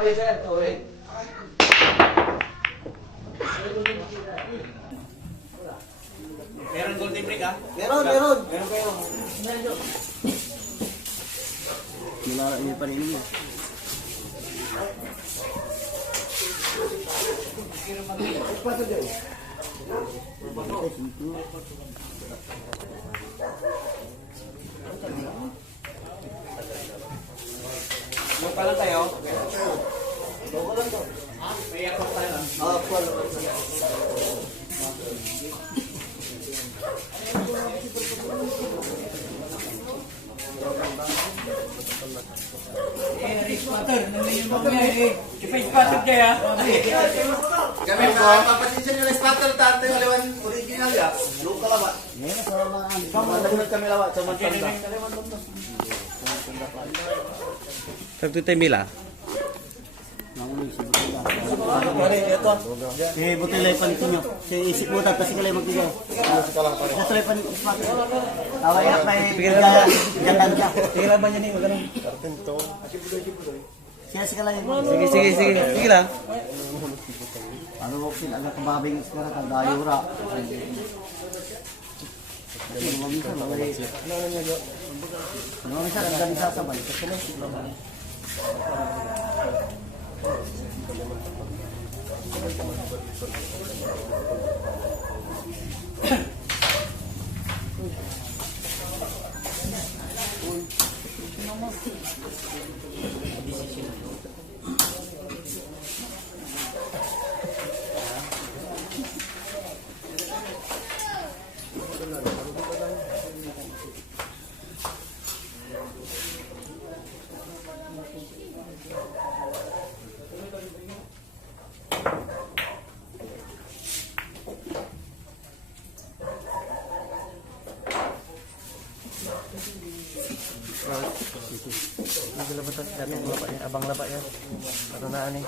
Meron golden break ah? Meron. Meron kayo. Nilara niya pa rin niya. Ano pa lang tayo? May ako tayo lang. Rick Potter, nangyayabang niya eh. Rick Potter kaya. Kami papasinsin nyo na spatter tayo yung aliwan original ya. Luka lawa. Kamu kami lawa sama tanda. Sabtu tayo mila. Eh, buti lepan ko nyo. Si isip mo tapos si kalay magtigaw. Sa lepan ismak. Away na may jandan ka. Tingnan ba niya ni magano? Siya si kalay. Sige lang. Ano mo sila ang kababing iskara kang dayura. Ano minsan ang dami sasabay. Abang laba yan. Ano na ani?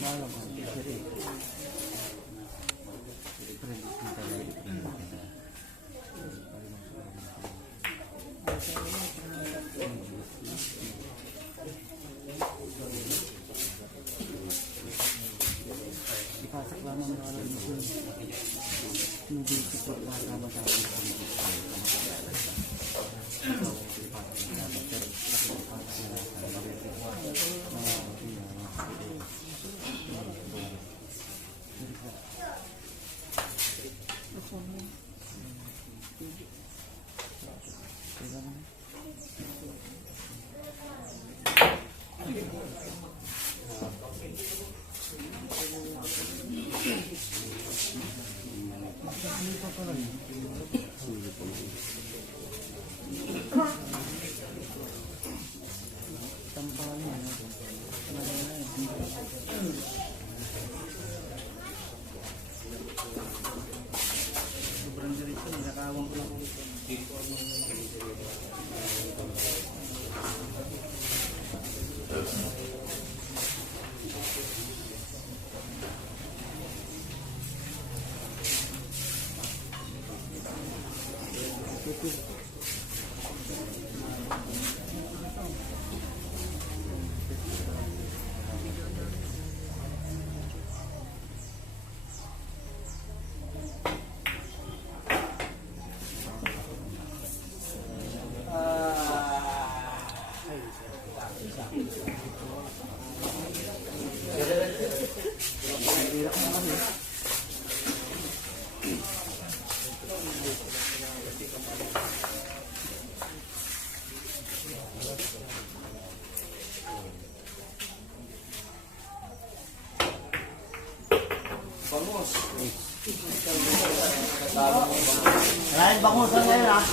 Malam, Lain bangun ngayon ah.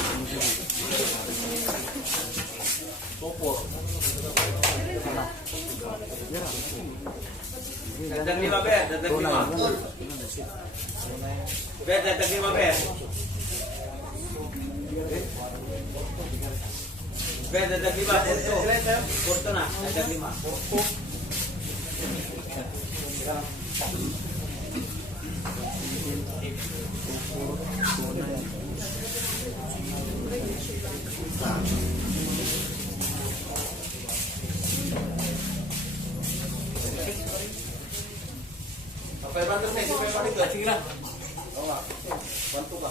Dadag 5, Ber. Dadag 5. Ber, dadag 5, Ber. Ber, dadag 5. Porto na. Dadag 5. Apa yang bantu saya? Siapa yang bantu? Sige lang. Oh, bantu ka.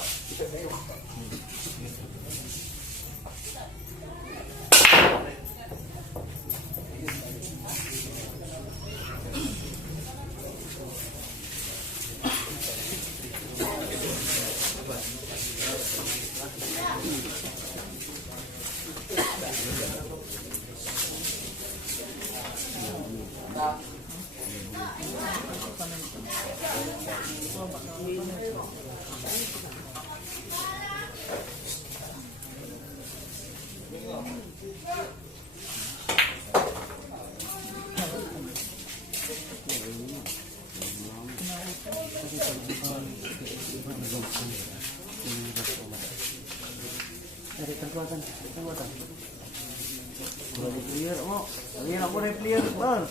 Dari kekuatan. Boleh clear, oh. Ini nak boleh clear, bang.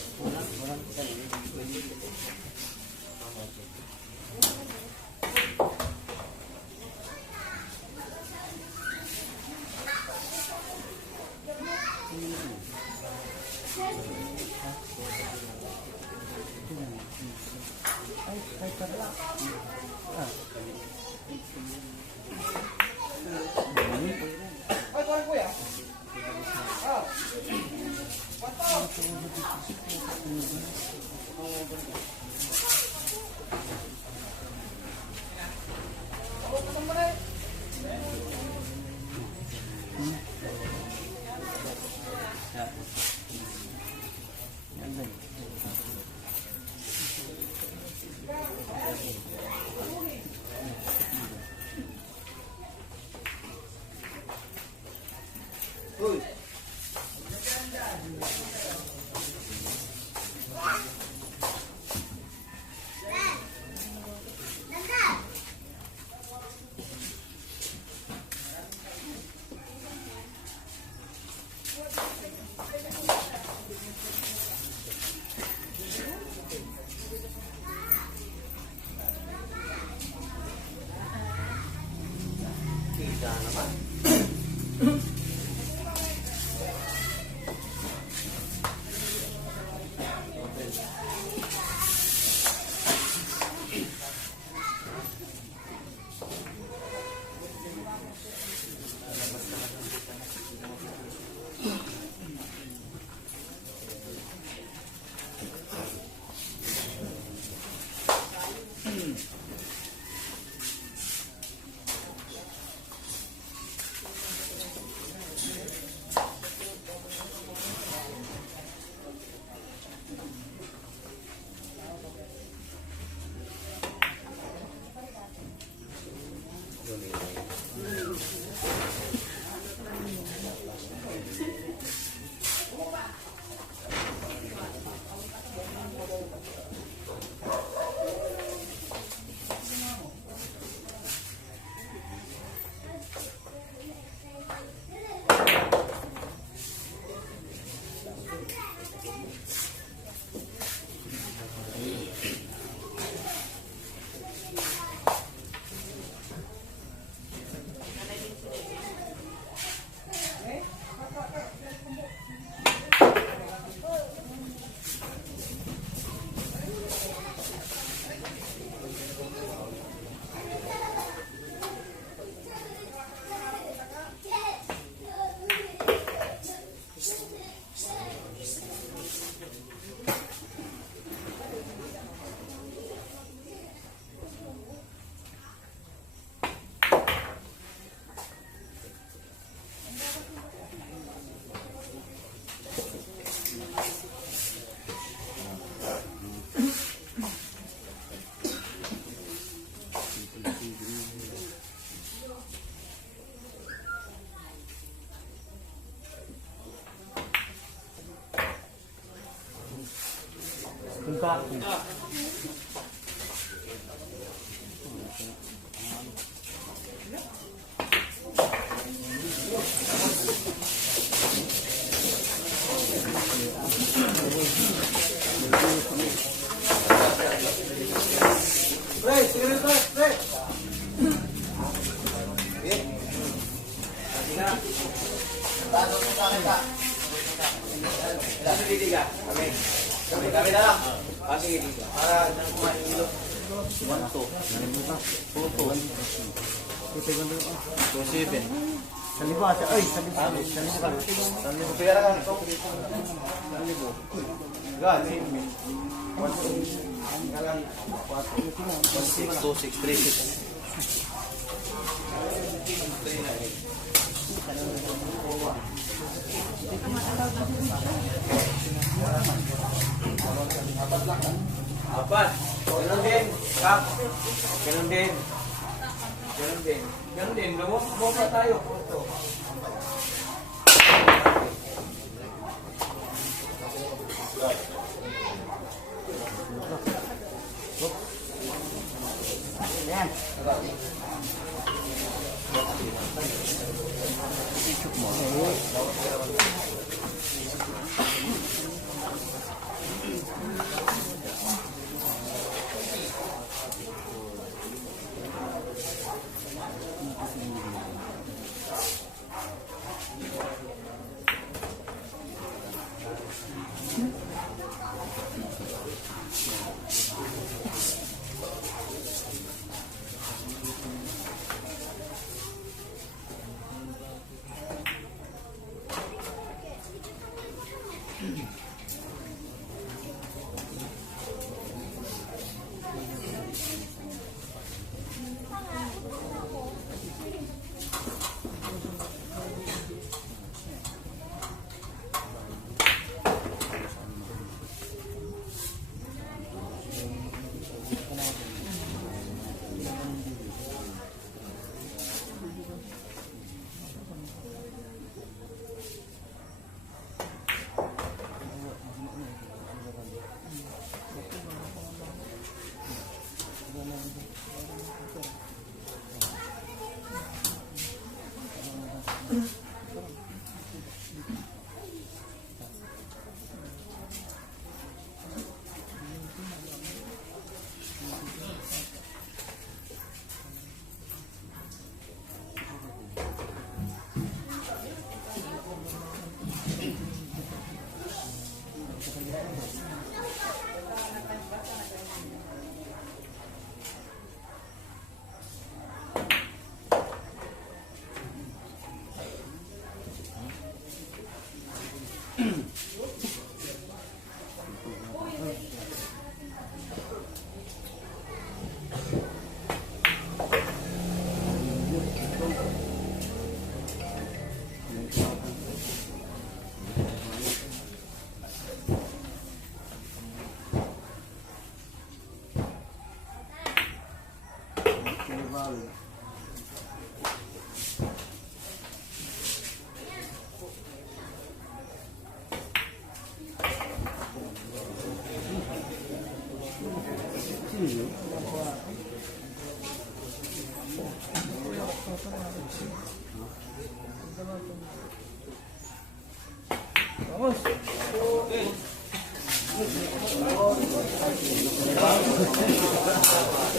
ka. Pre, sige pre, pre. Tato sa akin ka. Ano dito ka? Kami na lang. Sige dito. Para nang kumain ng ilog. 27. Sa liba, ay, sa liba. Pera ka ito. God, 162,636. Apat. Ganun din. Kap. Ganun din. Ganun din. Ganun din. Buka tayo. Ito. Yan.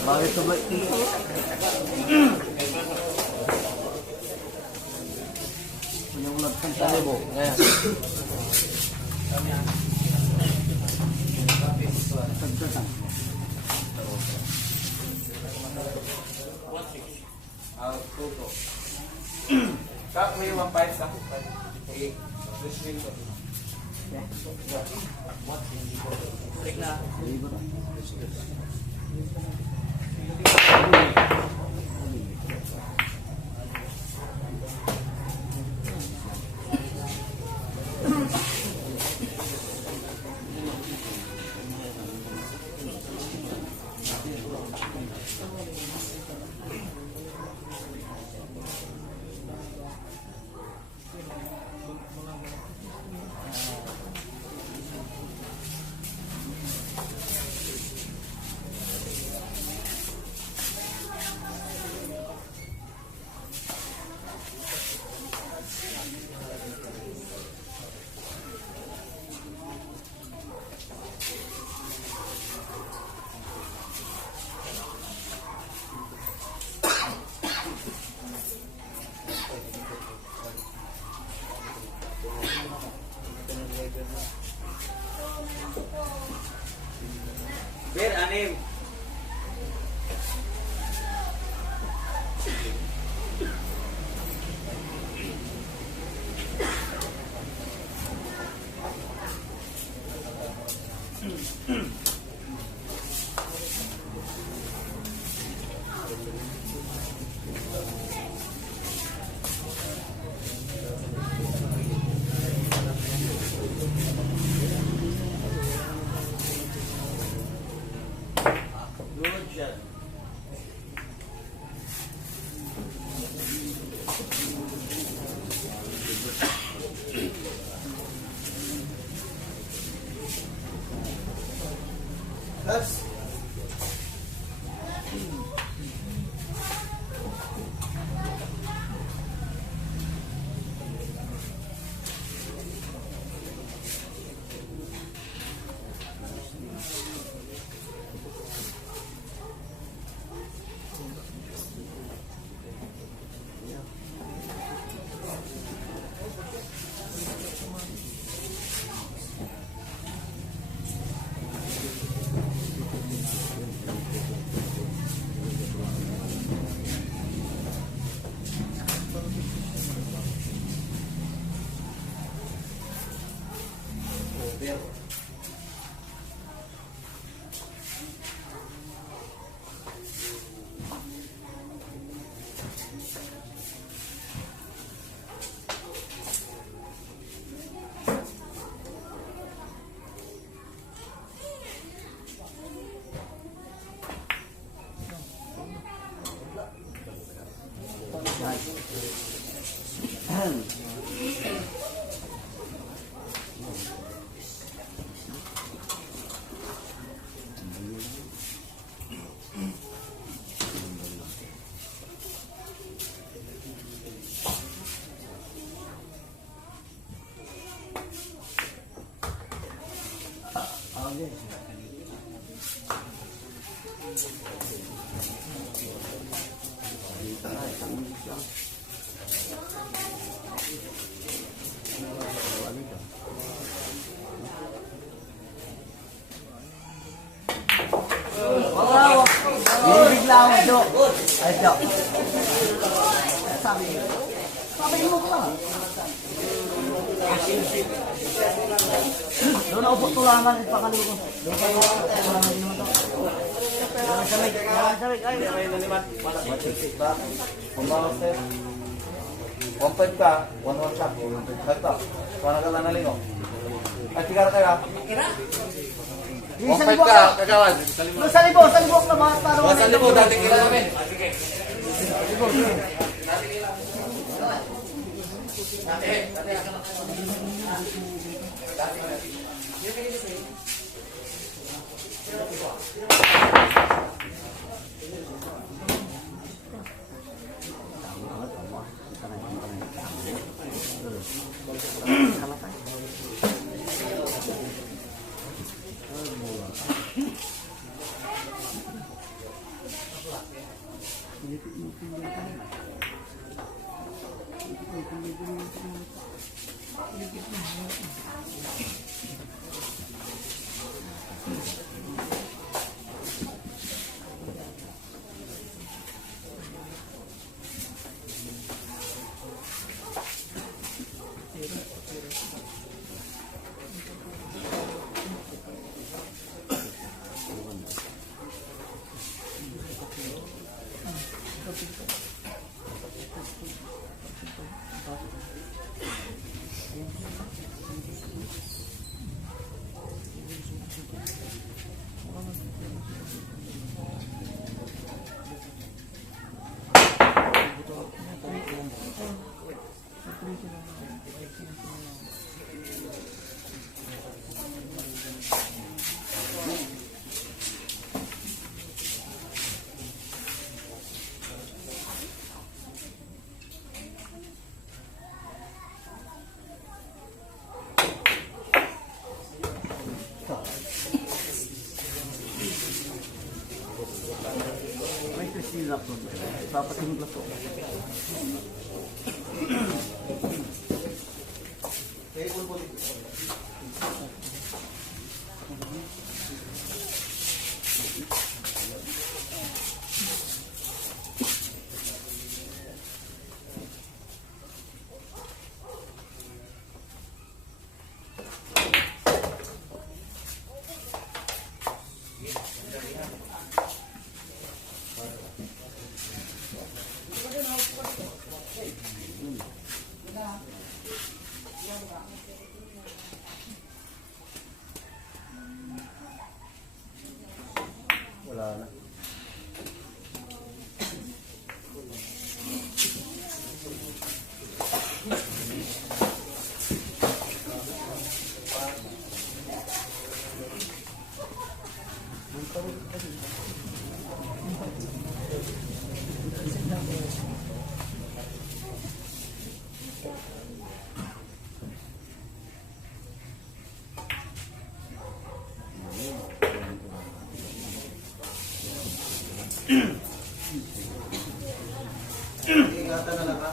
Bakit ito ba? Ulang-ulag kang talibo. Ayan. Tagtatan. Tuto. Kap, may 1.5 sa. Okay. Switch rin ko. Click na. Yan. That's bigla ako, Jo. Ay, Jo. Sabi mo ko lang. Doon ako po tulangan at pakaliw ko. Doon kayo tulangan nyo ito. Yaman sabik. Ay, may naliman. Matisik ba? Pumbawas tayo. 1.5 ka, 1 shot. Ito, para ka lang nalingo. Ay, sigara kayo ha? 1.5 ka, kagawan. Sa libo na mga taro. Sa libo, dati kila namin. Libo. May Christine lang po. Ipapatingin lang po. Wala na. Ingatan na lang ha.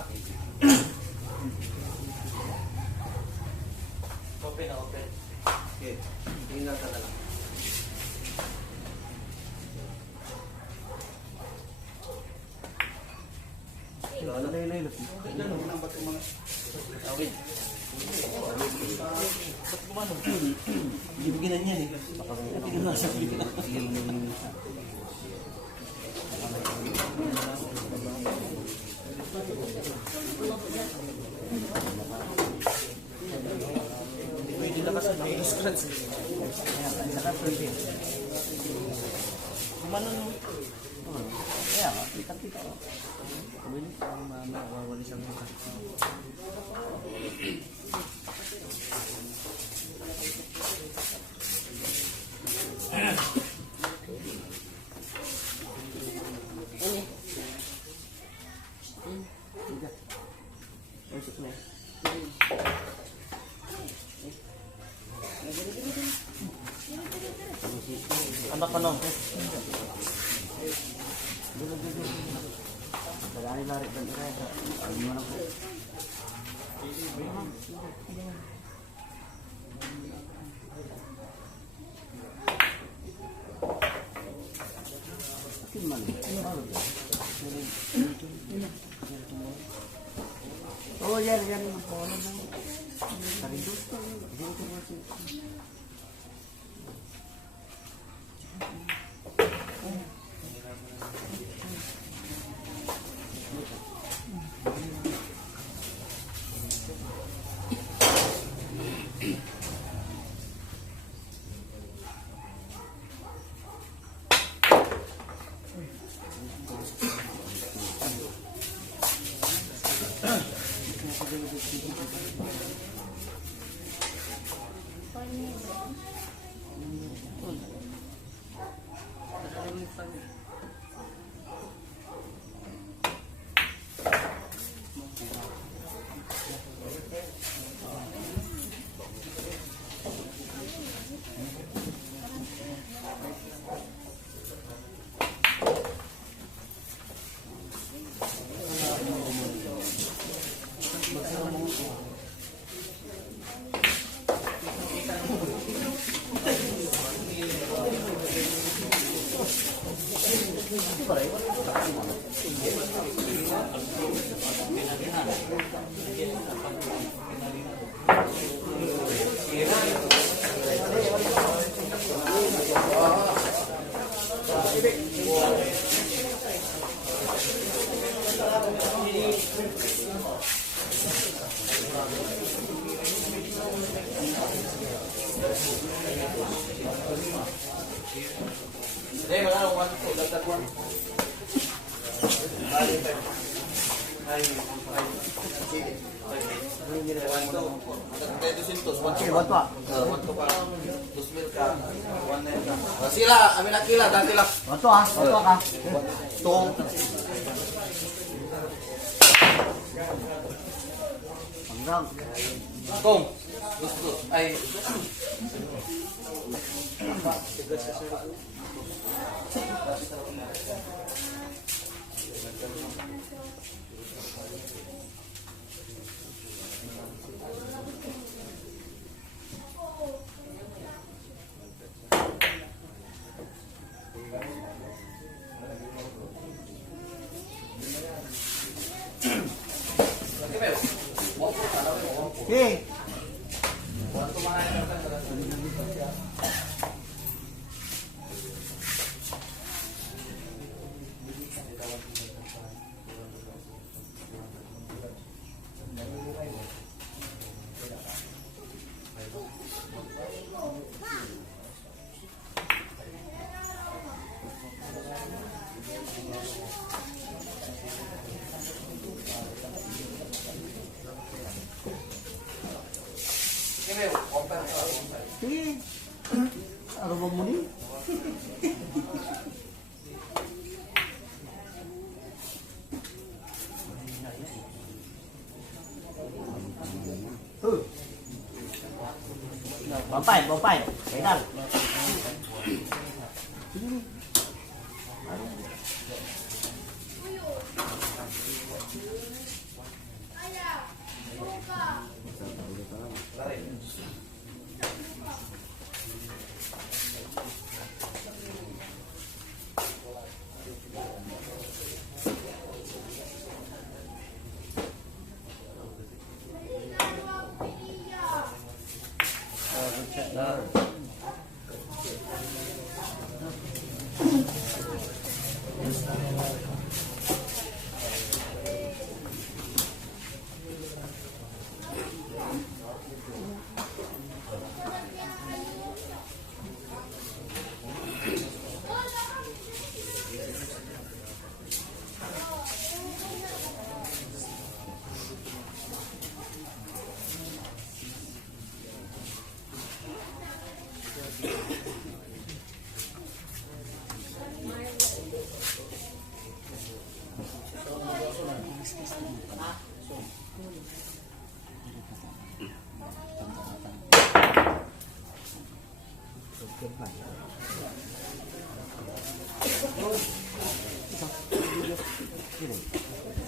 Open na, open. Okay. Ingatan na lang. Hindi mo ginanyan eh. Hindi mo nasa Pwede na kasi may scratch. Kumano no? Kaya nga, kita-kita. Kumili pa ang mawawalis ang mukha. Anak ka no? Lari-lari dan kaya gimana po? Oh, yan po na. Tarindos to. Dito po si. Hindi, wala akong one to. Dagdag one. Sila, amin akila, dati lang. Wato ka. Tong. Hanggang. Tong. Gusto. Ay. Hey. Sige. Ano ba muli? Bopay. Pedal.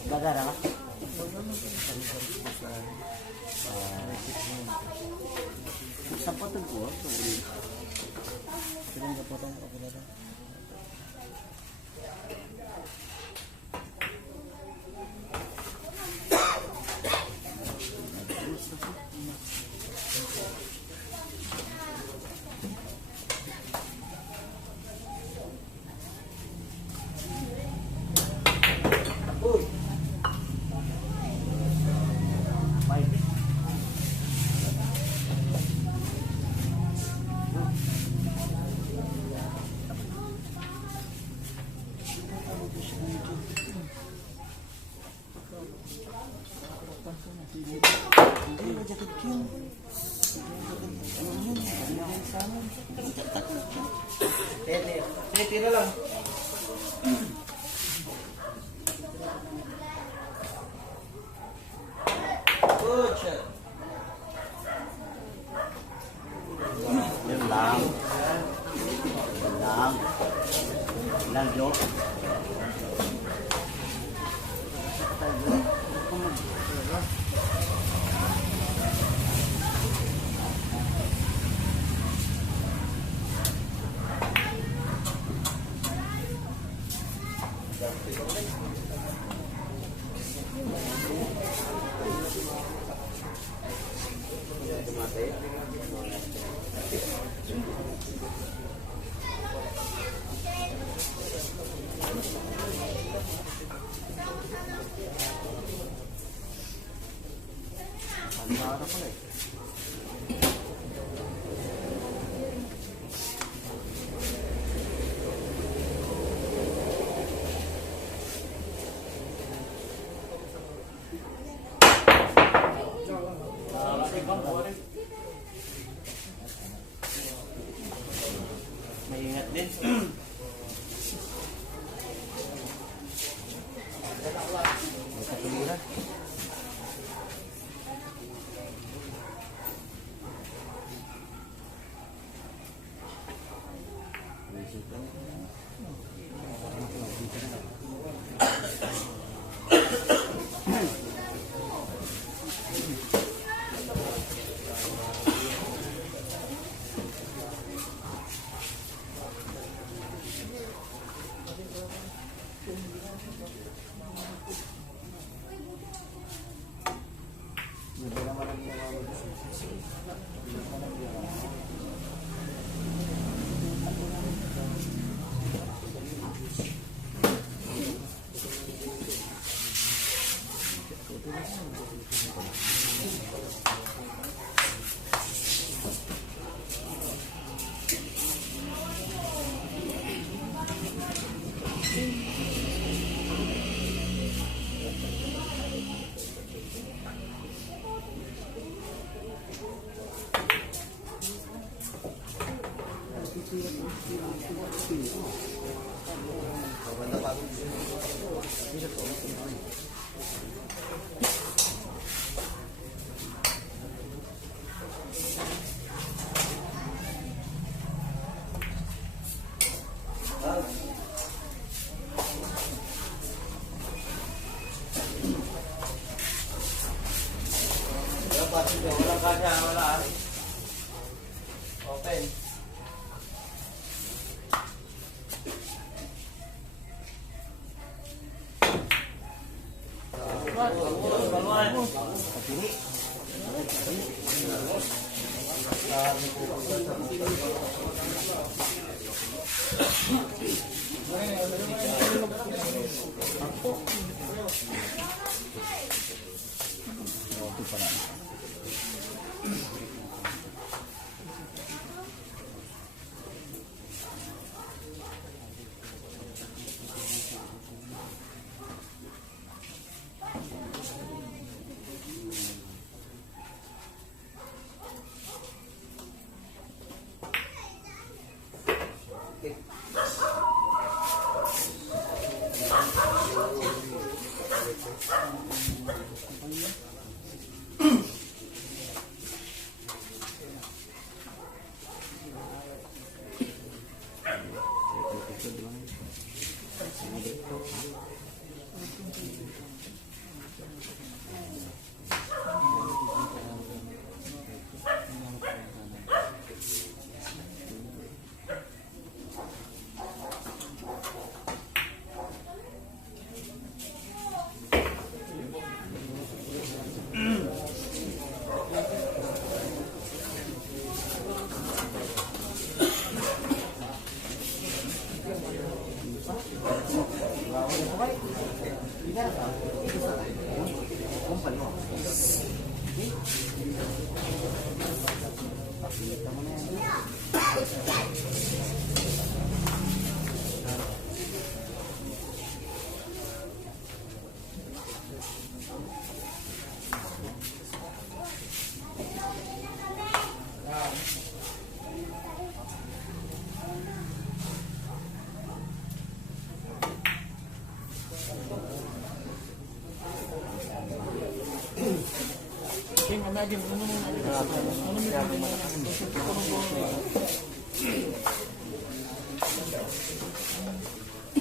Bagara lah. Sampai tu gua. Sudah enggak potong apa dah. Sini tira lang. Good shot. Lang yo. Maingat din. Wala siya, wala. Open.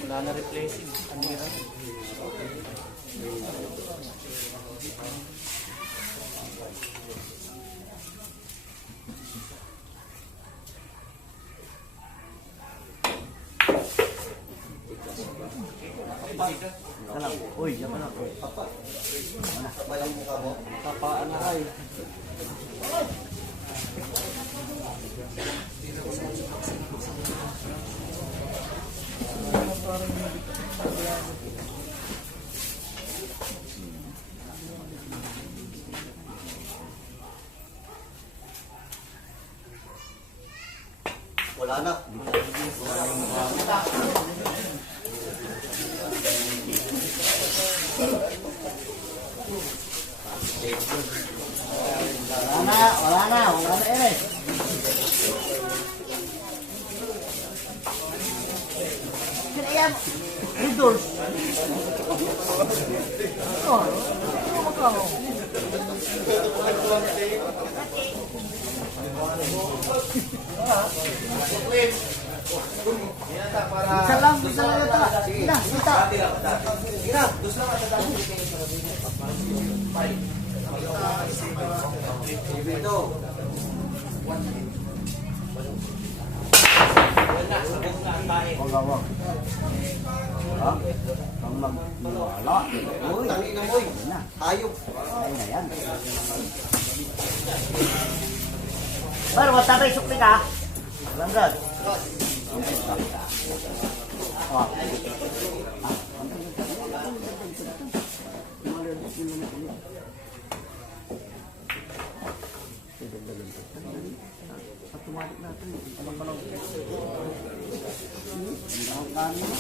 Wala na replacing. Ano yun? Uy, diyan ka na. Papa. Papa yung mukha mo. Papaan na ay. Wala na. Wala na eh. Kaya idol. Oh, makao. Salam, salam ata. Ina, kita. Ina, dos lang at tatapos Ito. Pagawag. Ha? Pang magwala. Uy, tangina mo. Hayop. Ay na yan. Pero matabay sukli ka. Langgad. Oh. Automatic natin. Anong palaw? Ang kanin.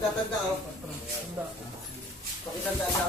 Nagtatanda ako. Pakitanda ako. Pakitanda siya.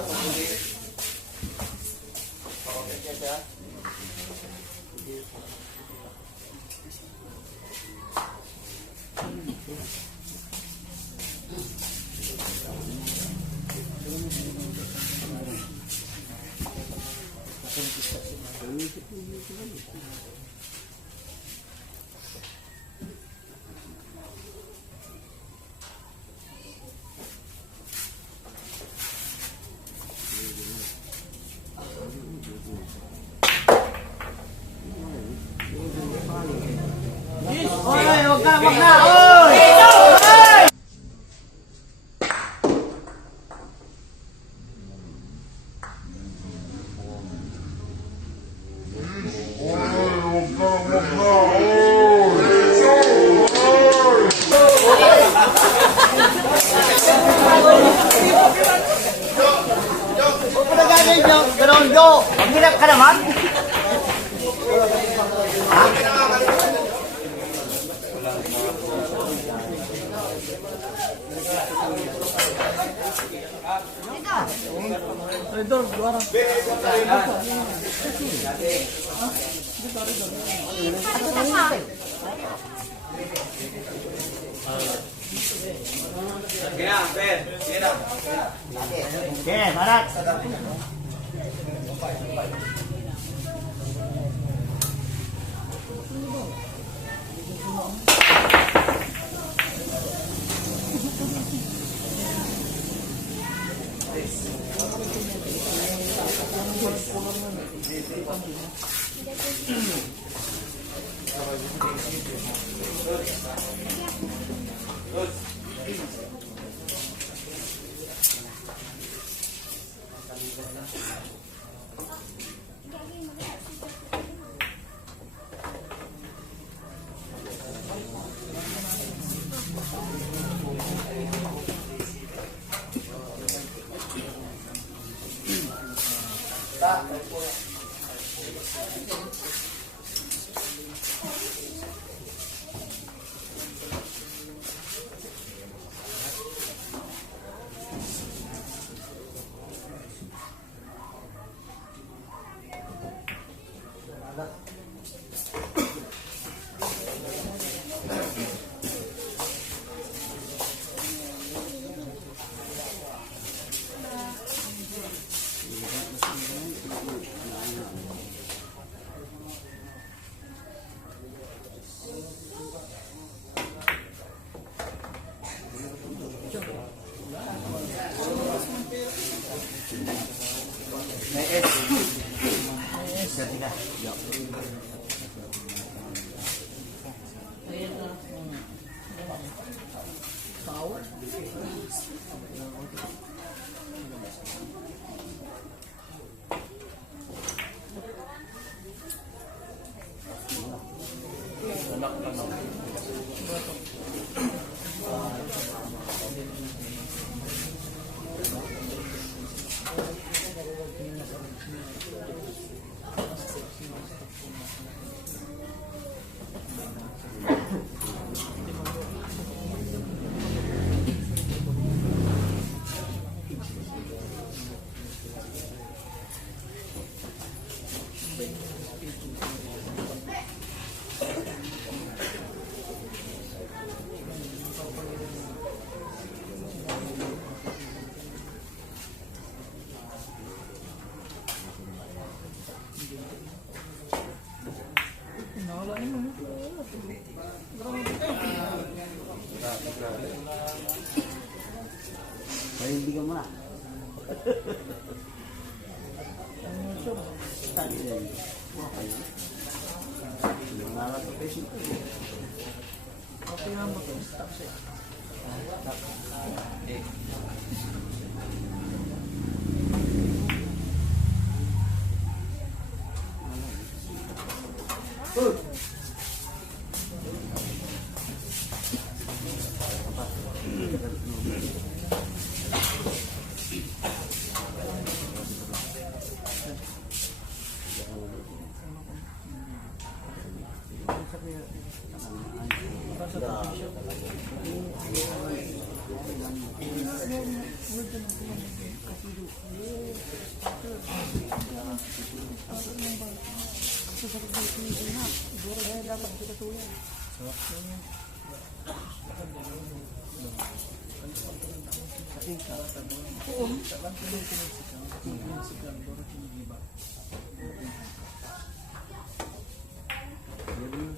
Oy, wag na, oy! Huwag mo na gagawin nyo, ganoon nyo. Maghirap ka naman. Kaya, Ben. Kaya. Okay, Marat. Pahindigan mo na.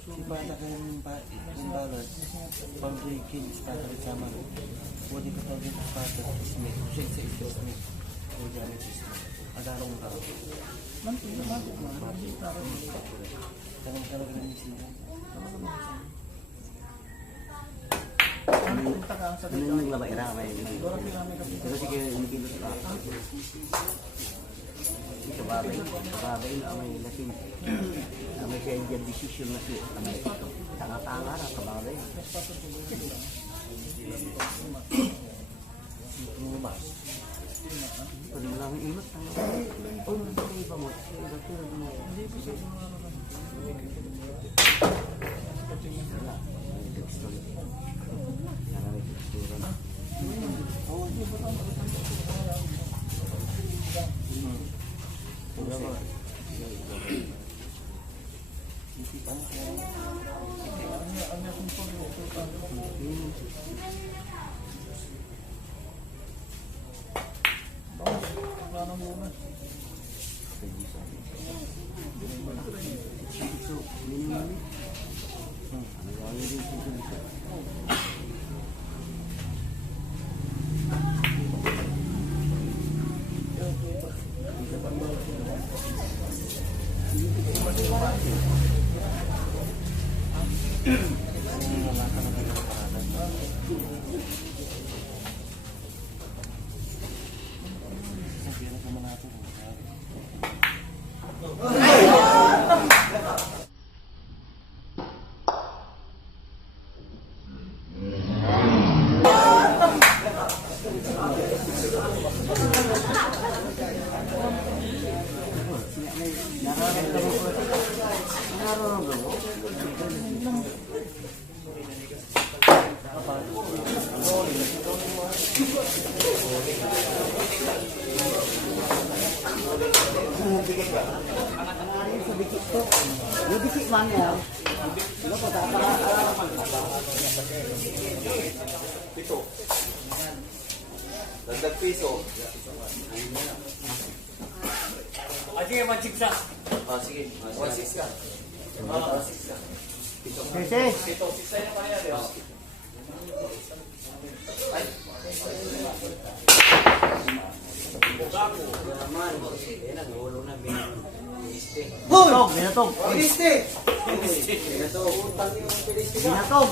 Sipata ka yung balot, pang-breaking, starter sama. Pwede ka tawagin ang starter, Smith. Siya sa ito, Smith. O dyan, agarong ka. Tanong-tanong ka ng sila. Ano yung naglaba? May pero sige, umikilo sa ka. Kababay na may lasing. May siya yung decision na siya. May tanga-tanga na kababay. Lumas. Pwede mo lang ilot. Oh, hindi ba mo? Hindi ba siya Pito. Dagdag piso. Sige, mag-6 Ah, sige. 1.6 ka. 1.6 ka. Pito. Pito. 6 tayo na kanina, di ba? Ay. Binatog! Binatog! Piniste! Binatog!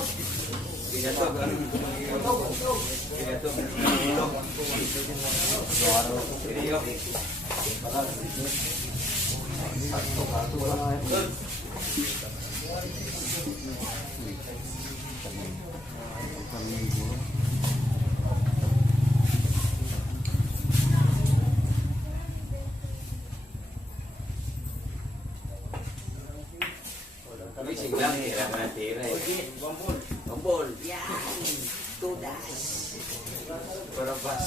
Bising lang, hirap na tira eh. Bambol. Yan. Tudas. Barabas.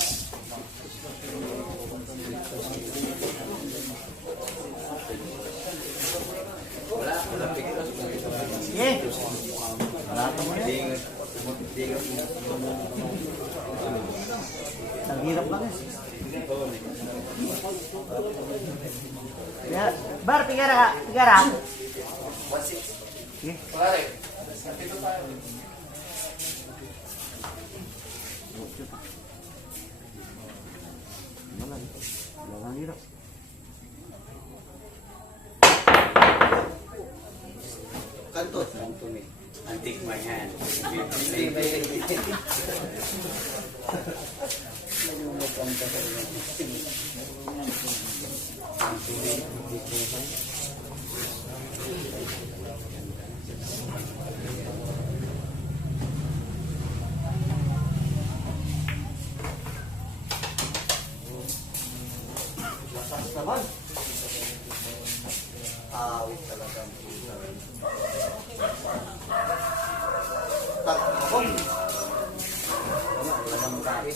Wala pigros. Sige! Wala ka mo yan. Ang hirap lang yan. Bar, tigara! Tigara! 1.6. Sige. Wala rin. Pito tayo. Wala ang hirap. Kantot. Antik my hand. Lakas naman. Awit talaga. Wala nang kain.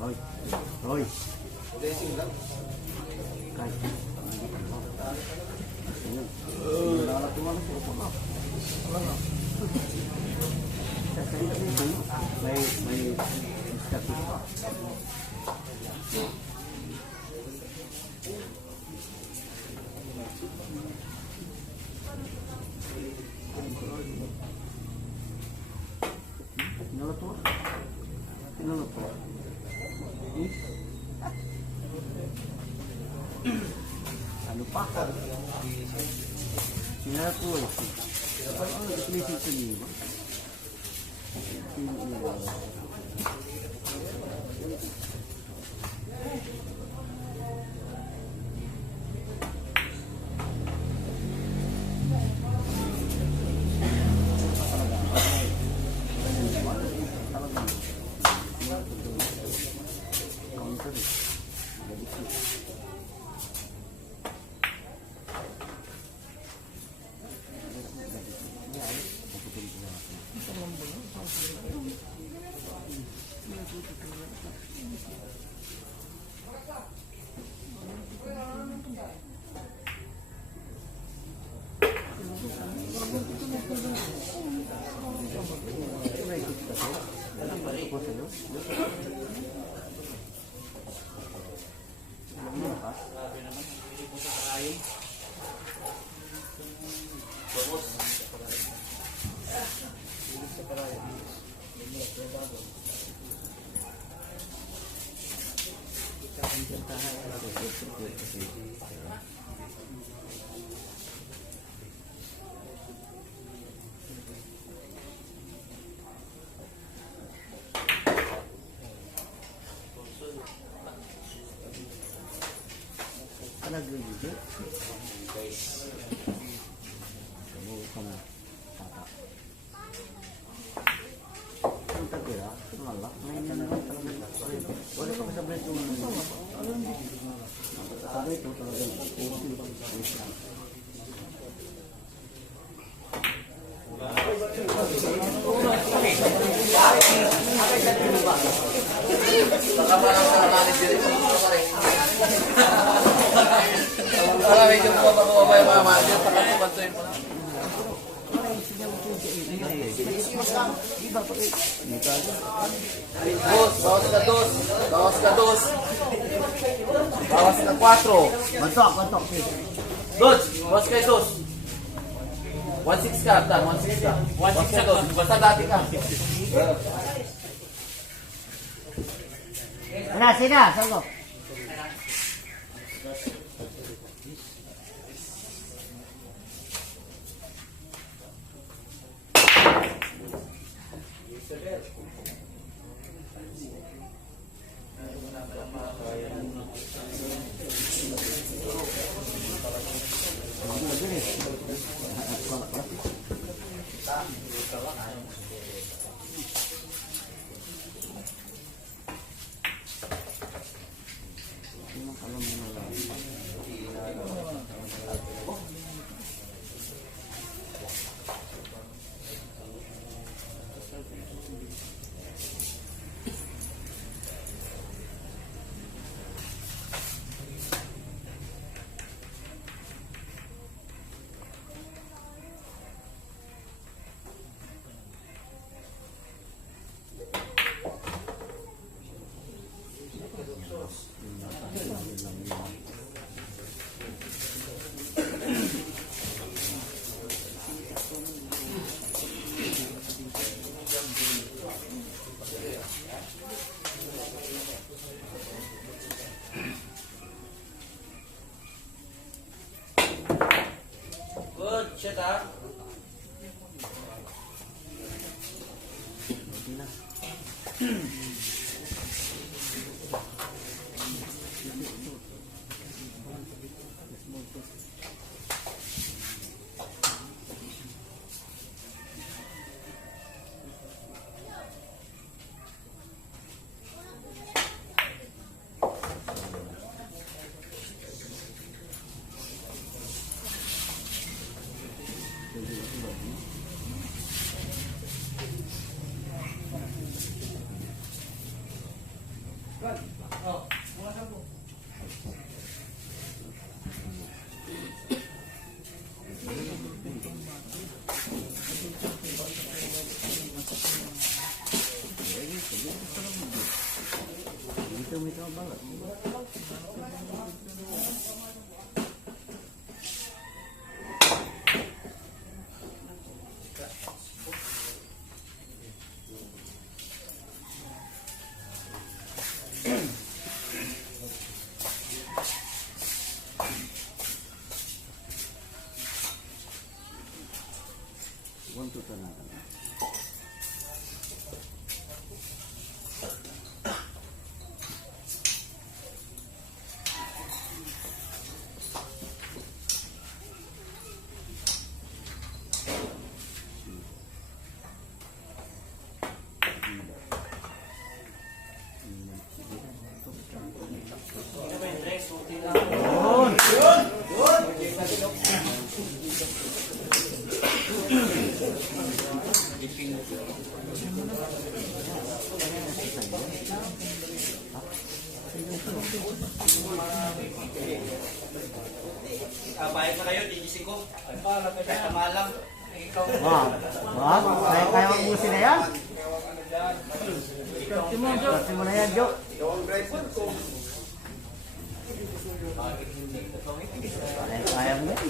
Roy. Roy. May ano pa? Sila po eh. Ano inisip ko niyo ba? Nag-video. Kamu kena tata. Kita kira malah mainan boleh kamu sampai itu. Sampai itu Wala, medyo po yung mga manager. Pagkatubantuin po na. Dos, bawas ka dos. Bawas ka dos. Bawas ka 4. Mantok. Dos, bawas ka dos. 1-6 ka, Tan, 1-6 ka. 1-6 ka dos. Basta dati ka. Sina, sanggup. Good, shut up. Buntutan natin. Bayad na kayo, gigising ko. Kahit tamalang. Ikaw. Kaya mabusin na yan. Kasi mo na yan, Jo. Kaya mo yan.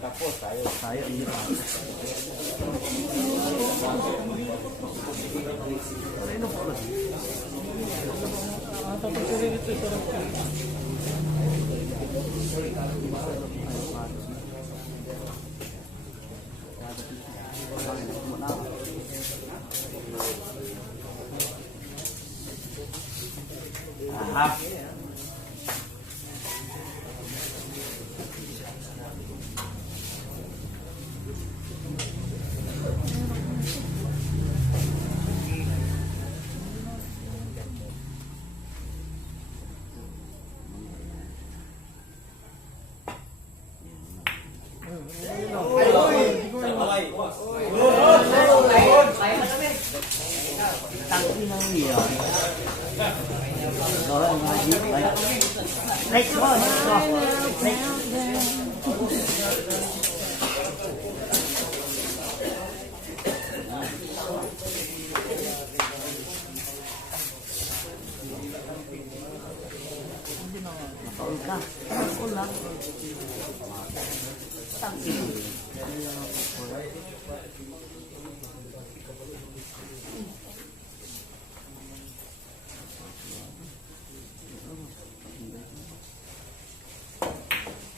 Tapos tayo ini pa. Ano po ba? Tapos dito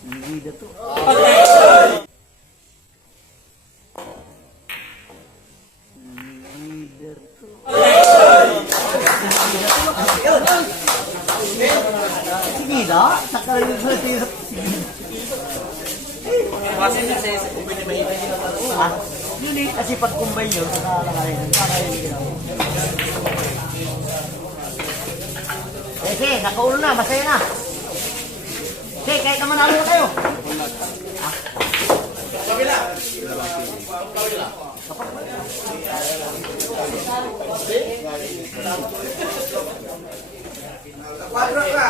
Hindi to. Sige na, nakalagay sa tira. Kasi kasi pwede ba ito? Yun eh, kasi pag combine yun, nakalagay. Sige, nakaulo na, masaya na. Sige, kahit naman nalo na kayo. Kabila. Quadro ka.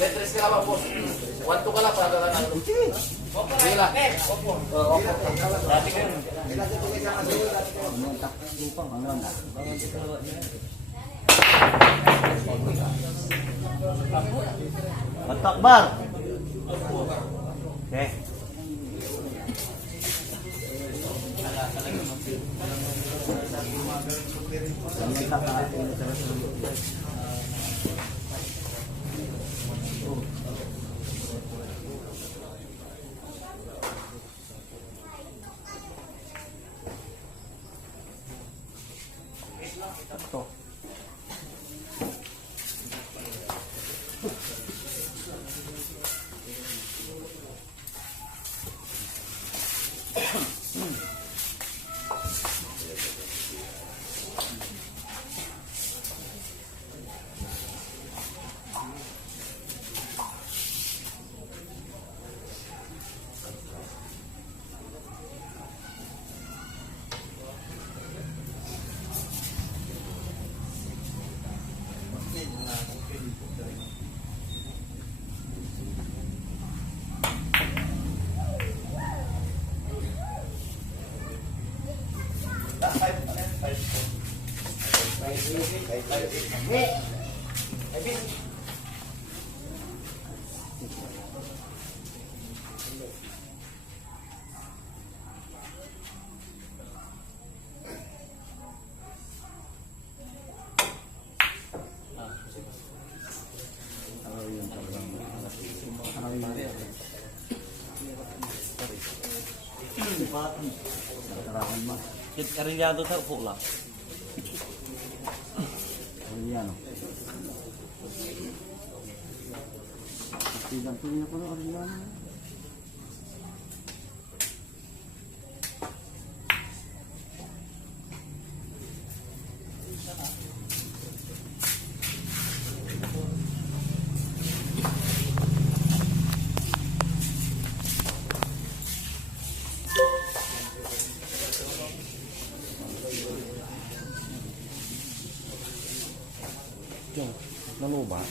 Letres ka lang, boss. 1-2 ka lang para lang nalo. Sige lang. Dati ka yun. Takbar. Okay. Karilyado tayo, upo lang. Arilyano. Tidak punya ko ng Arilyano. Diyan, naluba.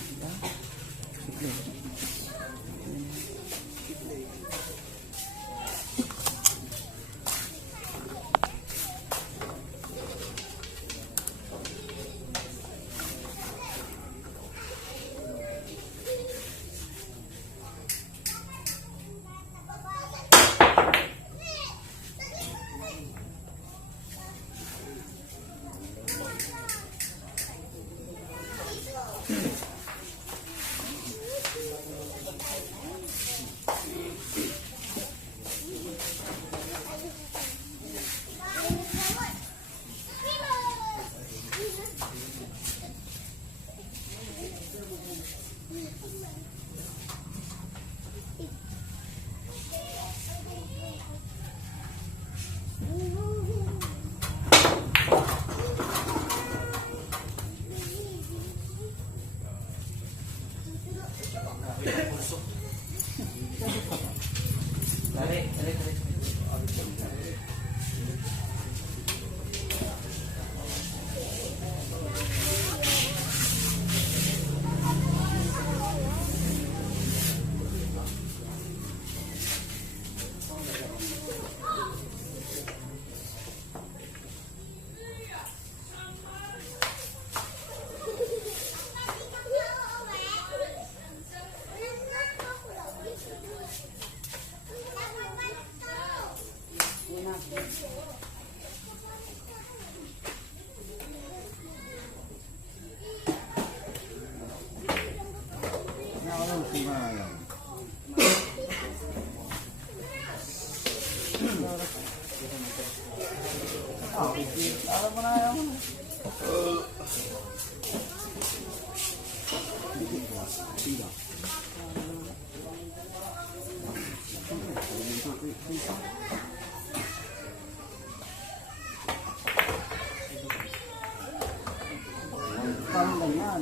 Parang ganyan.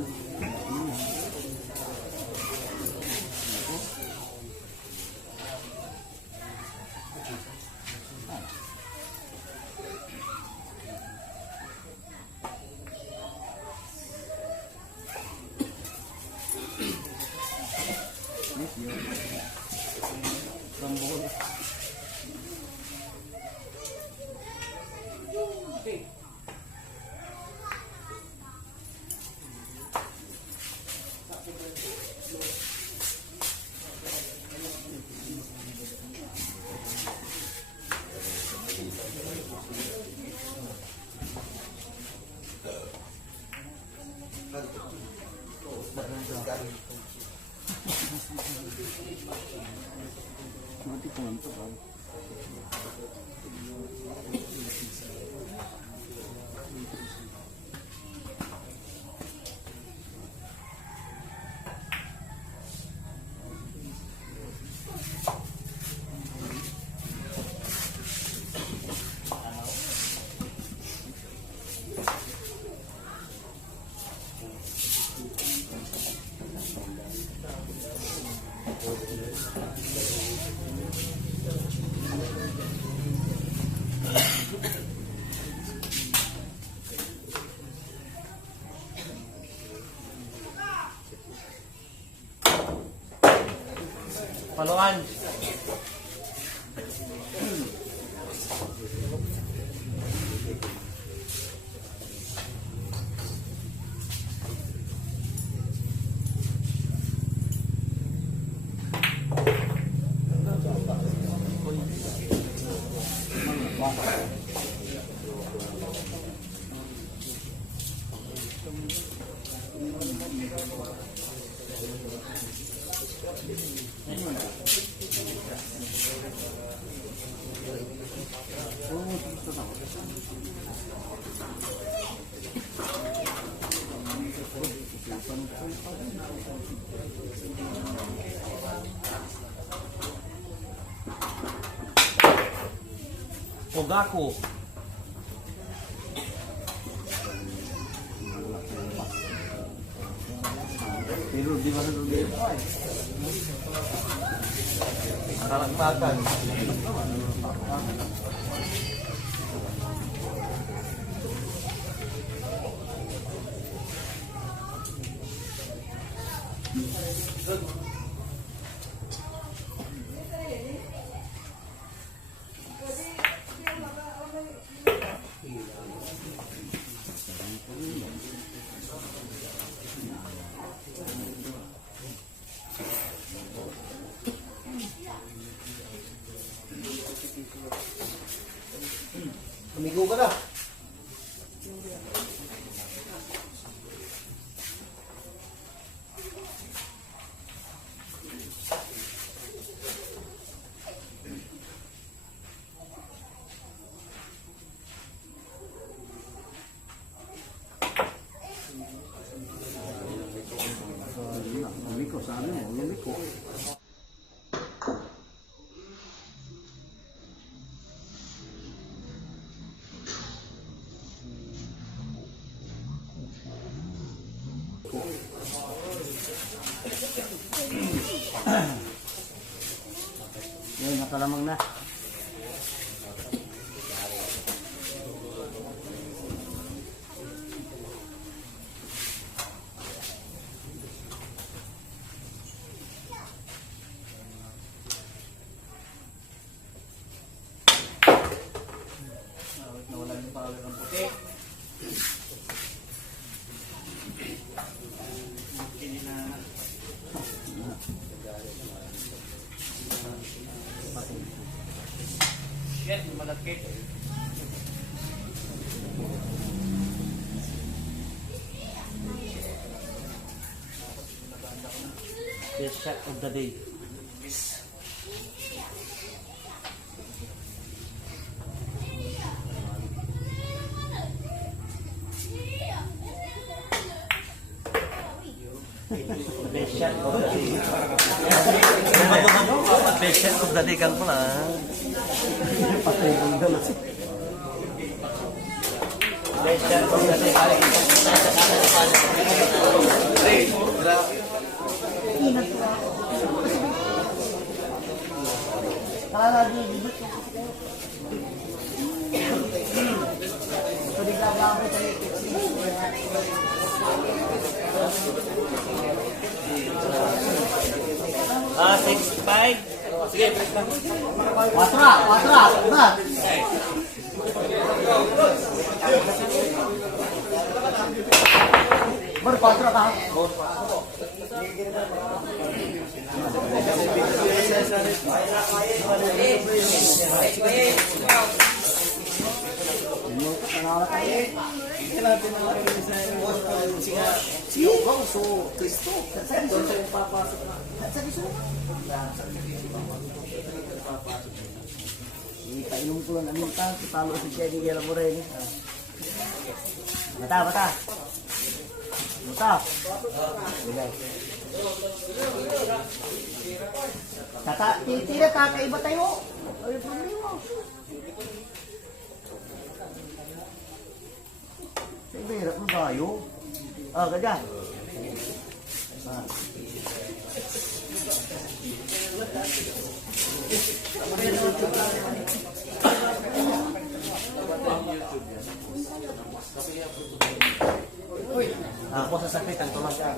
Mati ko ito ba? Paluan. gako. Pero di ba nung dito ay? Kalakpakan. Umigo ka na. Lumiko, sabi mo, lumiko. Yan, nakalamang na. Nawala yung power ng puti. Shit, malakit. Best shot of the day. Best shot of the day. Best shot of the day kang pala. Patay kong dala. Best shot of the day. Ah, 6-5. Sige, break na. Watra, na. Berpatra ka. Ipainom ko lang namin ta, talo si Jenny Gela Moreno. Bata. Kata, titira kakaiba tayo. Ay, problema. Sige, hirap mo tayo. Ah, ganyan. Ah. Ako sa sakit ang tulang ka.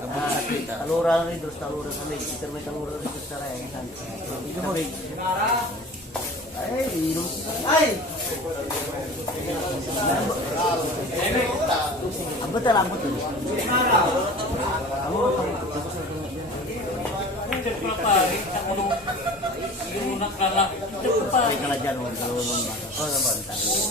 Talura rin doon, talura sa leg. Ito may talura rin doon sa ray. Ito mo rin. Ay, inom sila. Ay! Ang batal, ang batal. May kala dyan, huwag kalulong ba? Oo naman, tayo.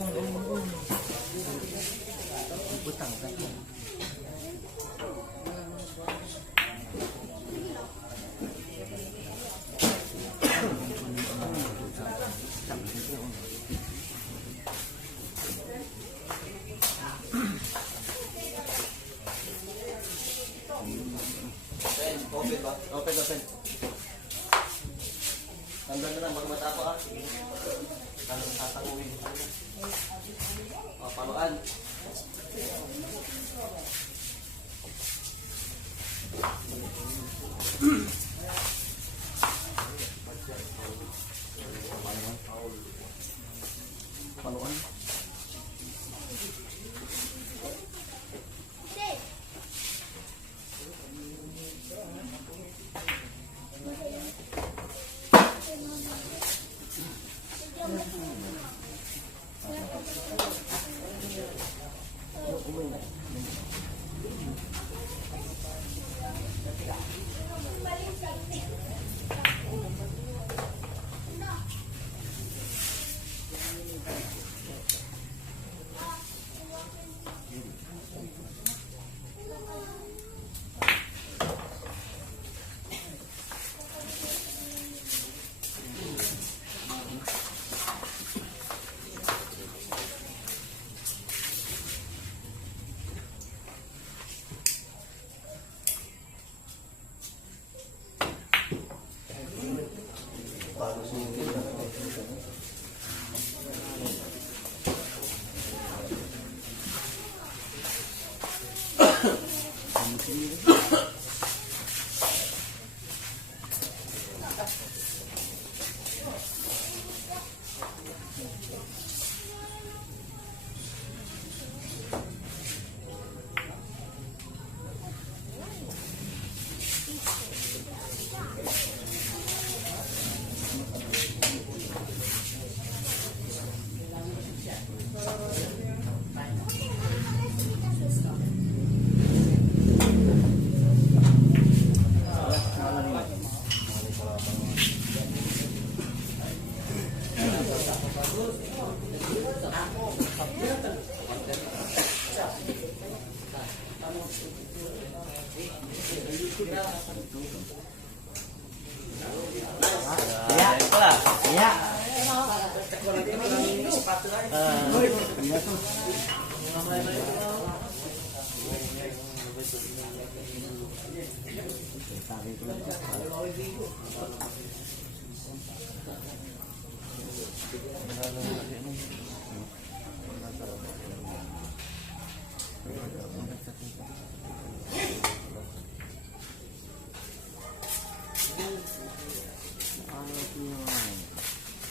Butang ka. Open ba? Open. Tandaan na lang, baka matapa ka. Parang tatanguin. Paluan. Paluan. Ya.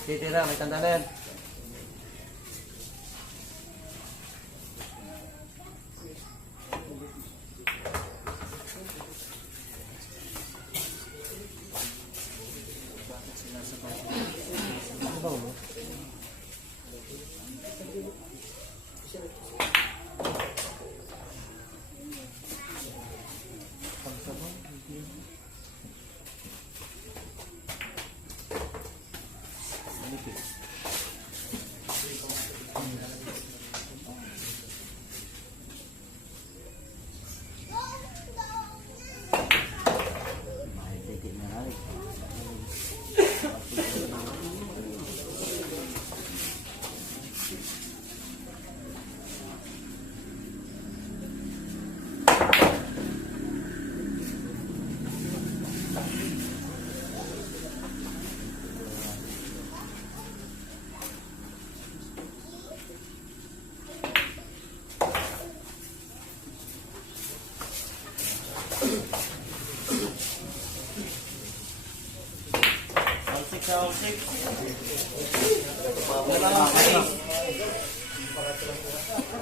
Titira, may tanda na yan.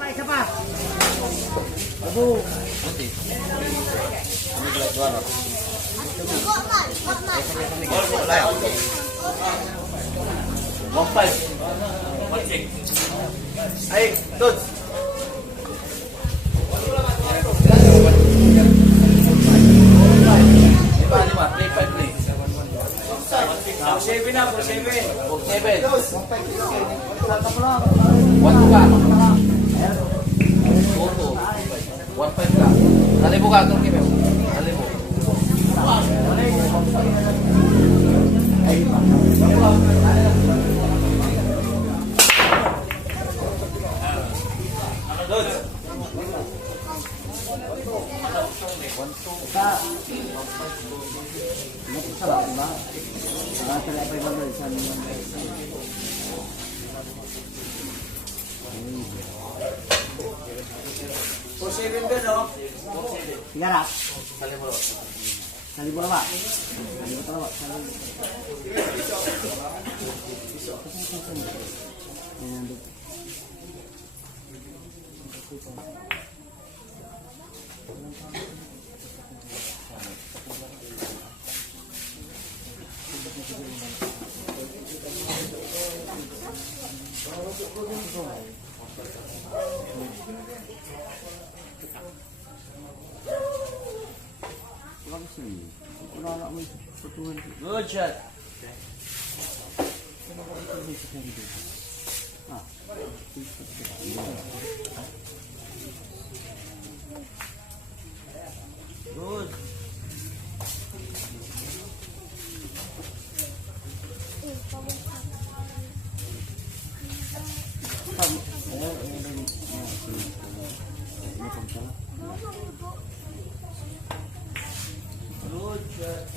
Isa pa. One five. Ay, Tods. Lima. 3-5 please. 7 na, 7. 7. One two ka. Two. 1.5 ka. 1,000 ka, Turkey Mel. 1,000. Tiga rak. 1,000. Kali berapa? Kali berapa? Good shot. Good. Good shot.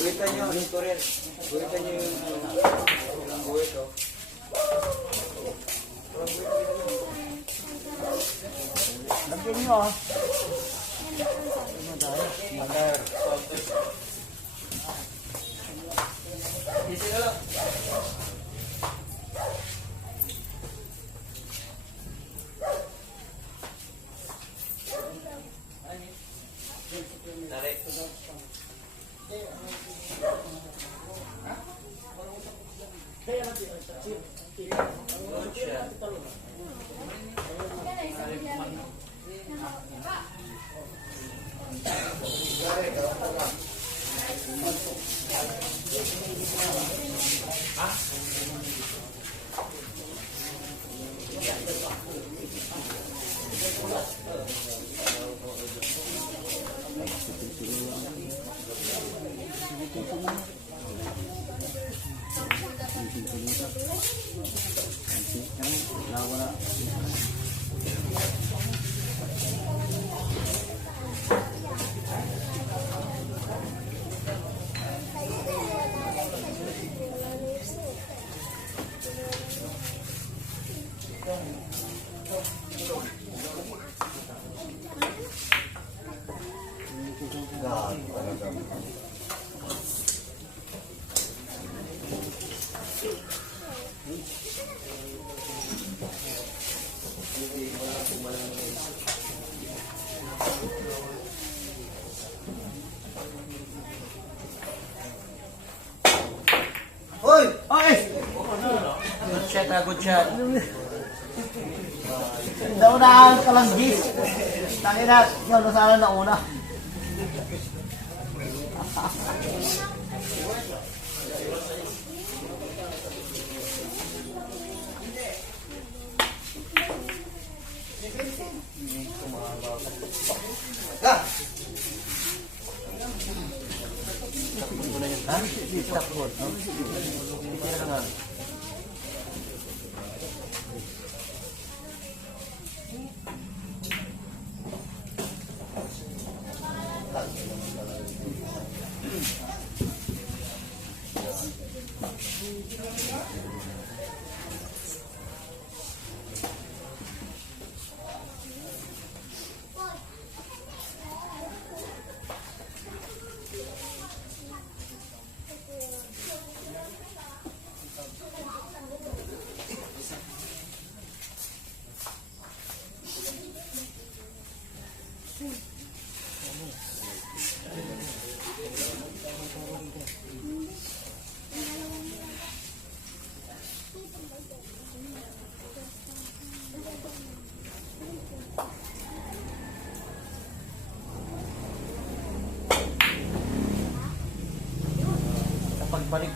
Guhitan nyo, Korean. Guhitan nyo yung guhit, oh. Lagyan nyo ah. Easy na lang. Tarik. Hoy! Okay. Good shot, good shot. Naunahan ka lang, Gis. Tangina, yun, sana nauna. Takbot. Pitira nga.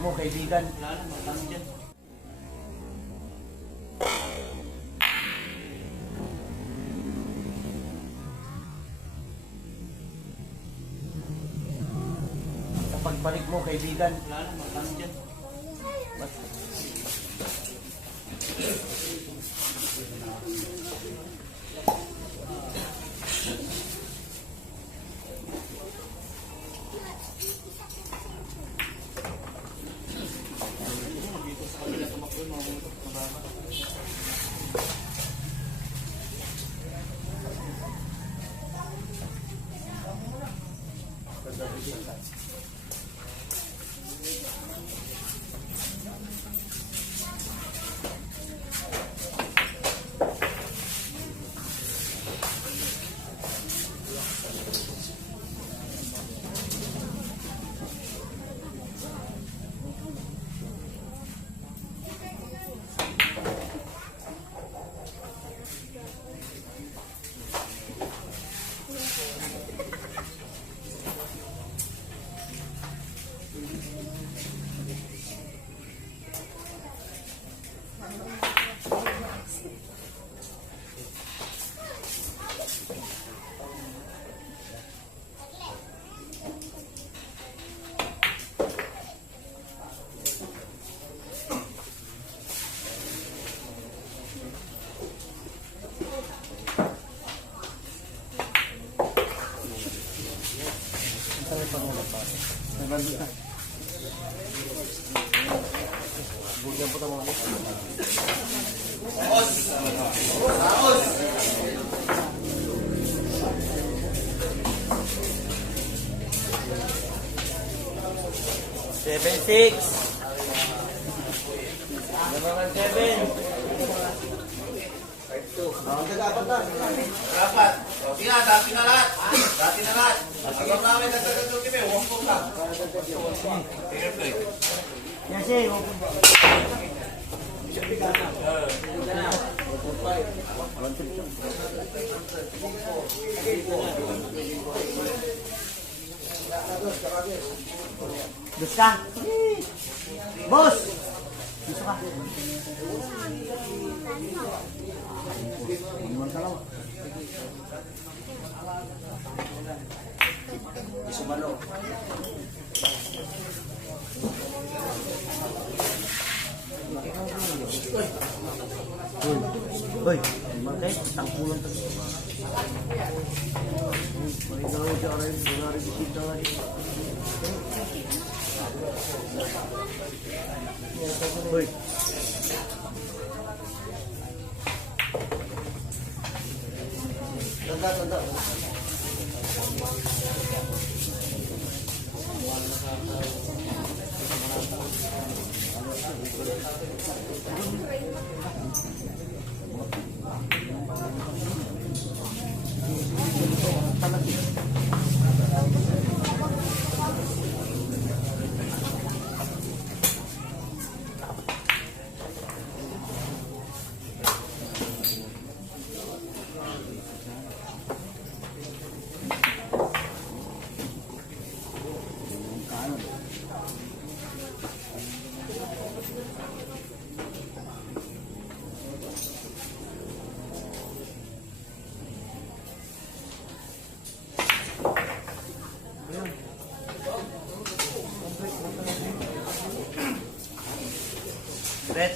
mo, kaibigan. Sa pagbalik mo, kaibigan. Basta. Seven, six. Naman 7. Dapat. Sige na, dati na lahat. Dati na lahat. Agaw namin nagkakagod kami. Huwag po lang. Sige, break. Yes, eh. Dus ka? Boss! Gusto ka? Isumalo. Uy, makay, tangkulan to. Magigalaw siya rin, wala rin bisita nga rin. Uy. Tanda. Red.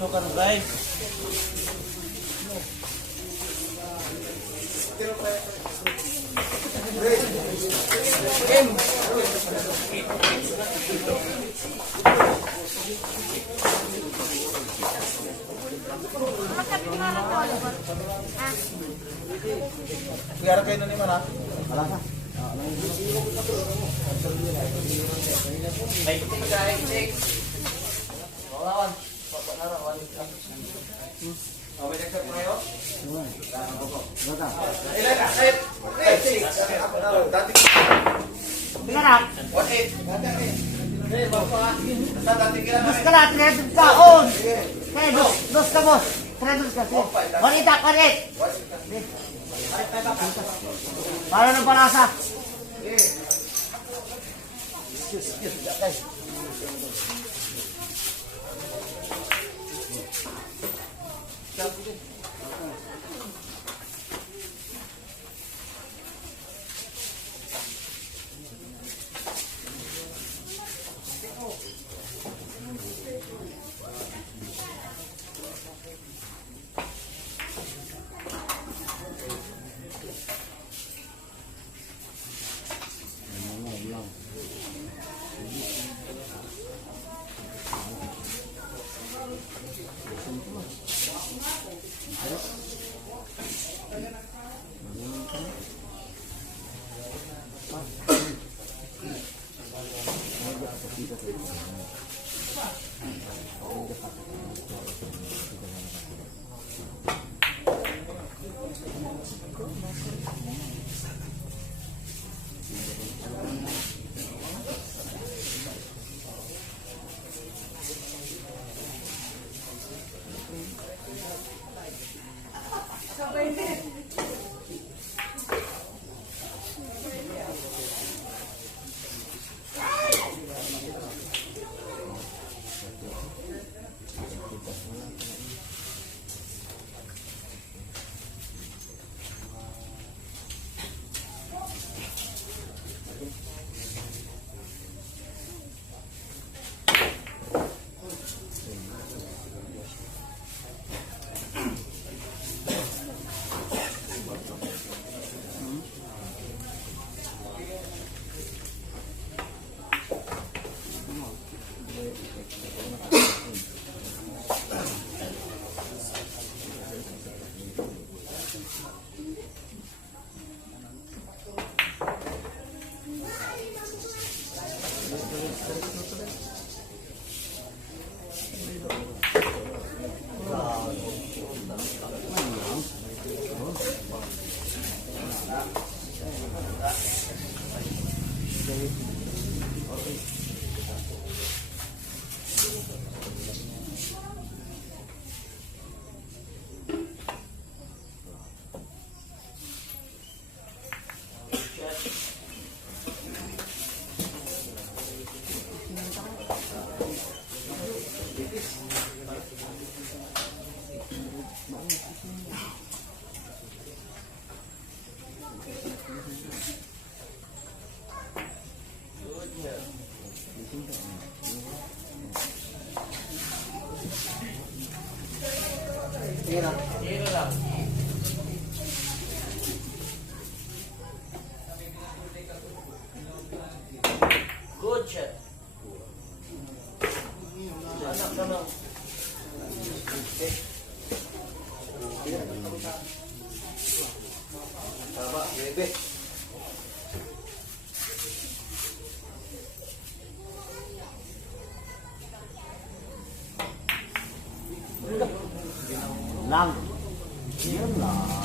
Pasukan guys. Sigara kayo na ni Mana? Wala ka. Baik, baik. Lawan. Bapak narawan. Banyak keproyo. Ilan ka? Dati. Pingarap. What eight? Bapak. Dati kira. Dos ka na, 300 ka. On. Okay, dos ka, boss. 300 ka. Wanita, karet. Para ng palasa. Zero lang. Good shot. Anak ka lang. Tama, bebe. Lang. Yan lang.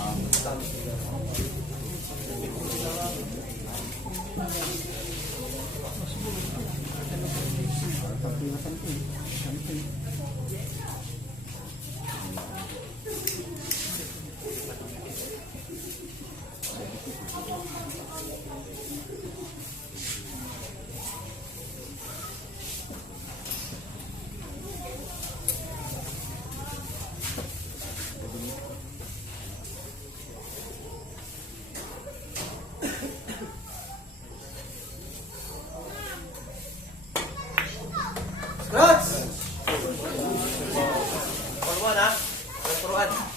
Scratch! Forward ha? Forward.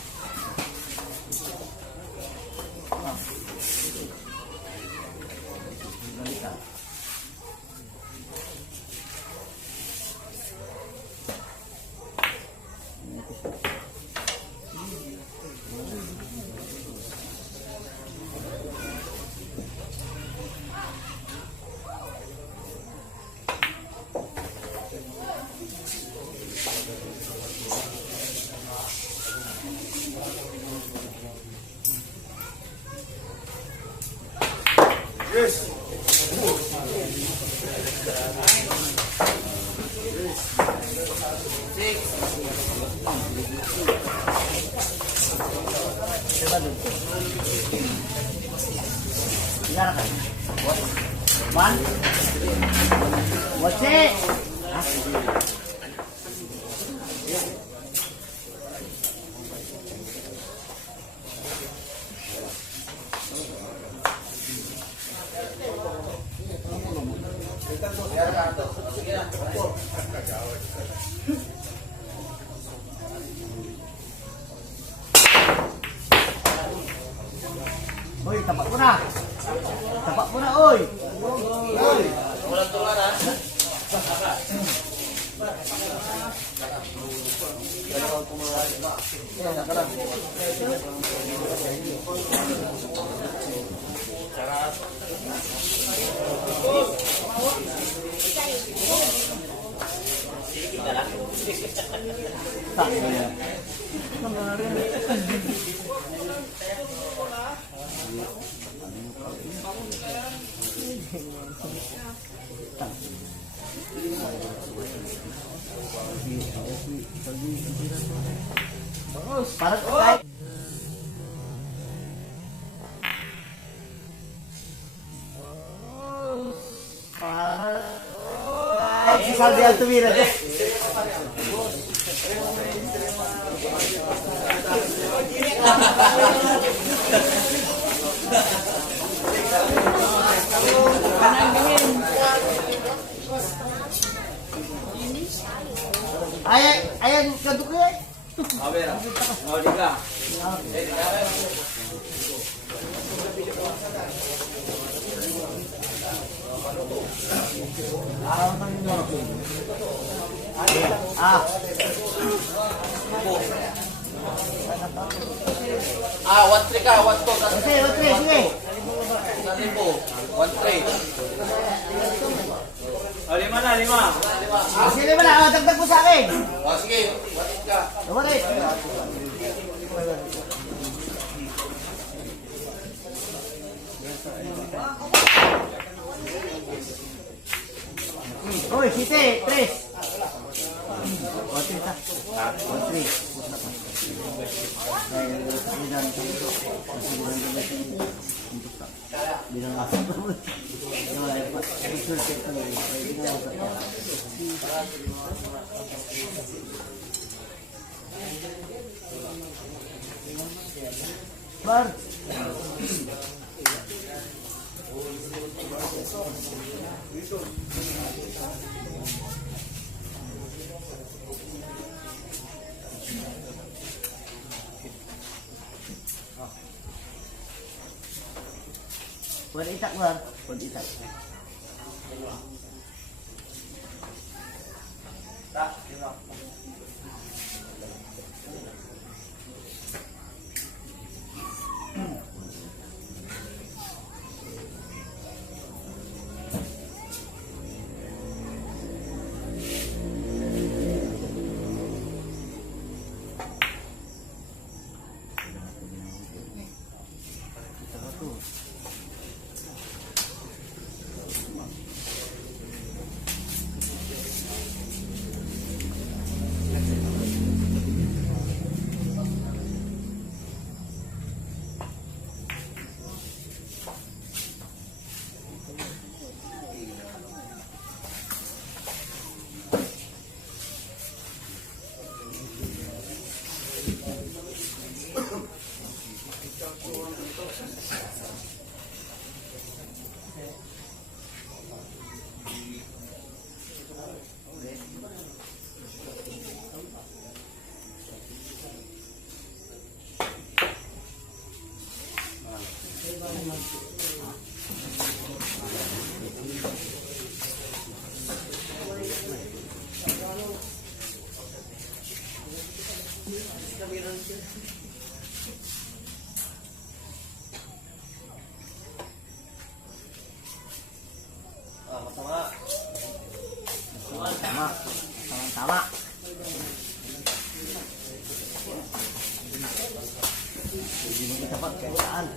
Biar kan? One. What's it? Oi, tapak mo na. Tapak mo na, oi. Walang tularan. Parang kahit si Saldi Altumira. Ayan, kaduk ya. Oh, Dika. Ah, 1-3 ka, 1-2. Oke, sige. 1,000. 1-3. Oh, 5 na, 5. Sino ba na? Dagdag mo sa akin. O, sige. 1-8 ka. Lumari. Oy, site, 3. O, 3 ta. O, 3. Bilang asap. Bar. Buat itak bar, buat itak. Tak, 5. Tama. Hindi mo dapat kahit saan.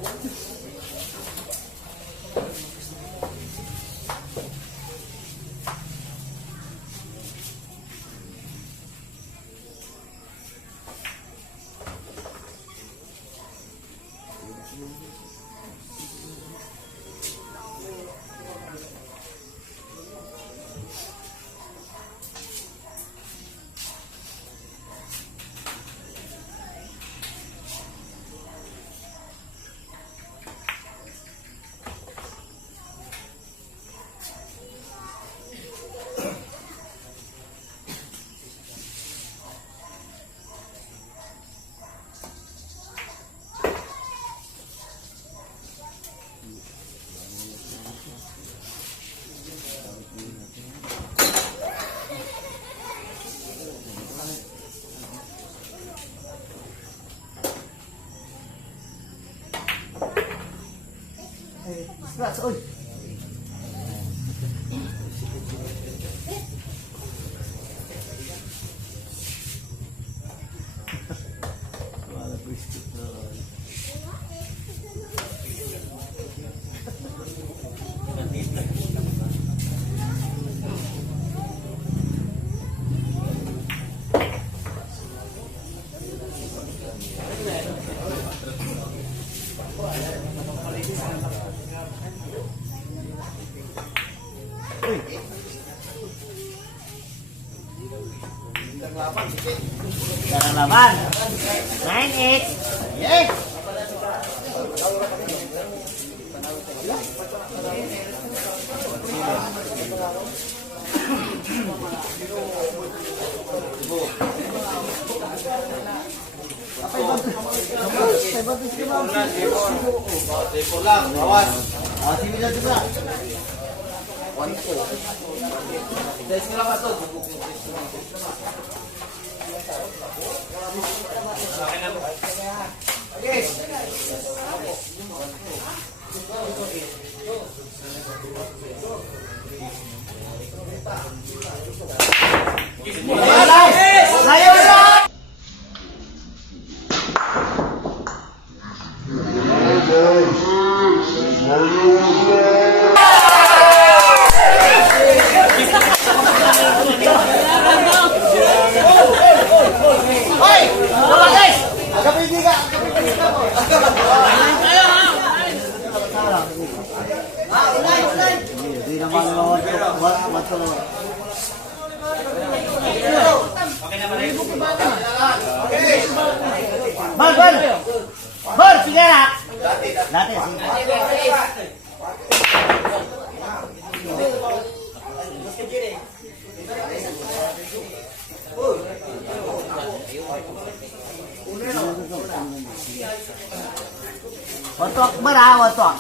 Scratch, uy. Wala brisket na. Jarang laban. 9-8. Yes. Table lang, bawas. Ah, sini dah juga. 1-2. Test nila ka to. Saya menang. Oi, coba guys. Agak pindi ka. Hindi naman wato. Bal, sige na. Dati. Watok bara, watok.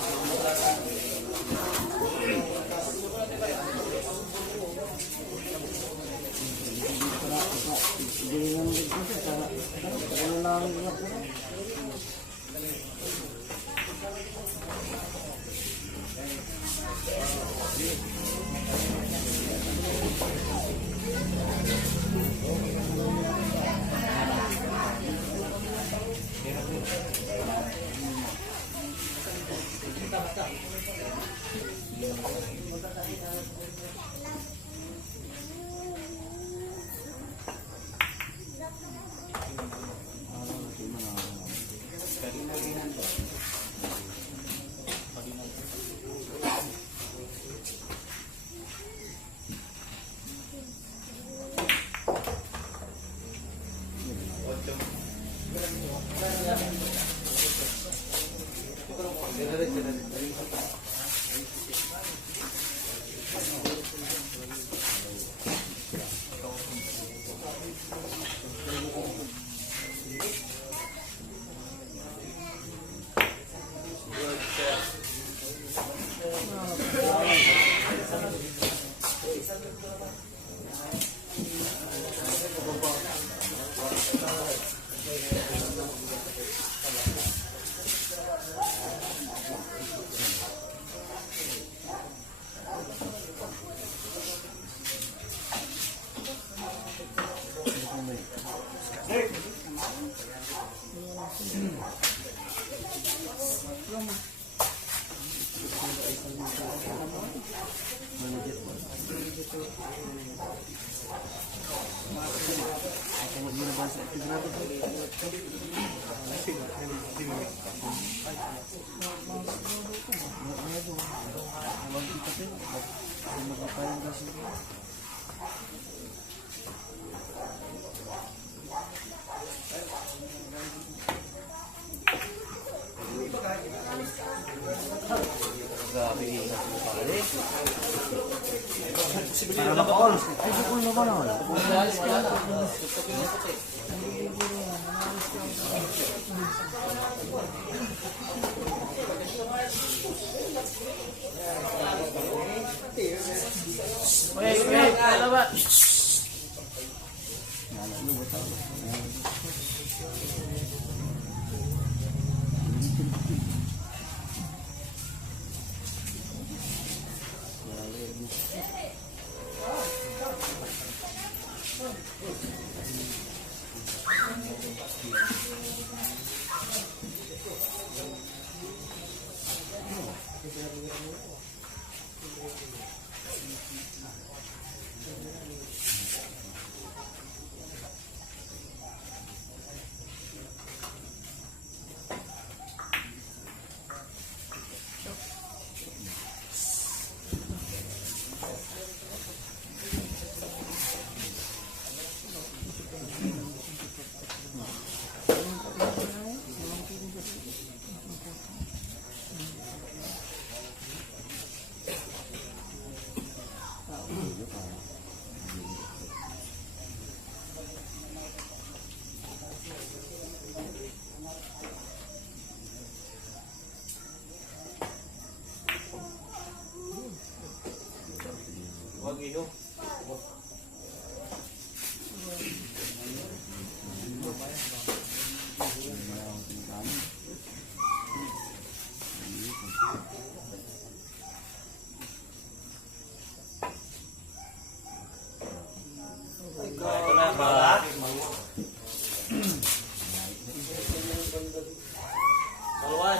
Para maka-all. Ay, di ko naman ako.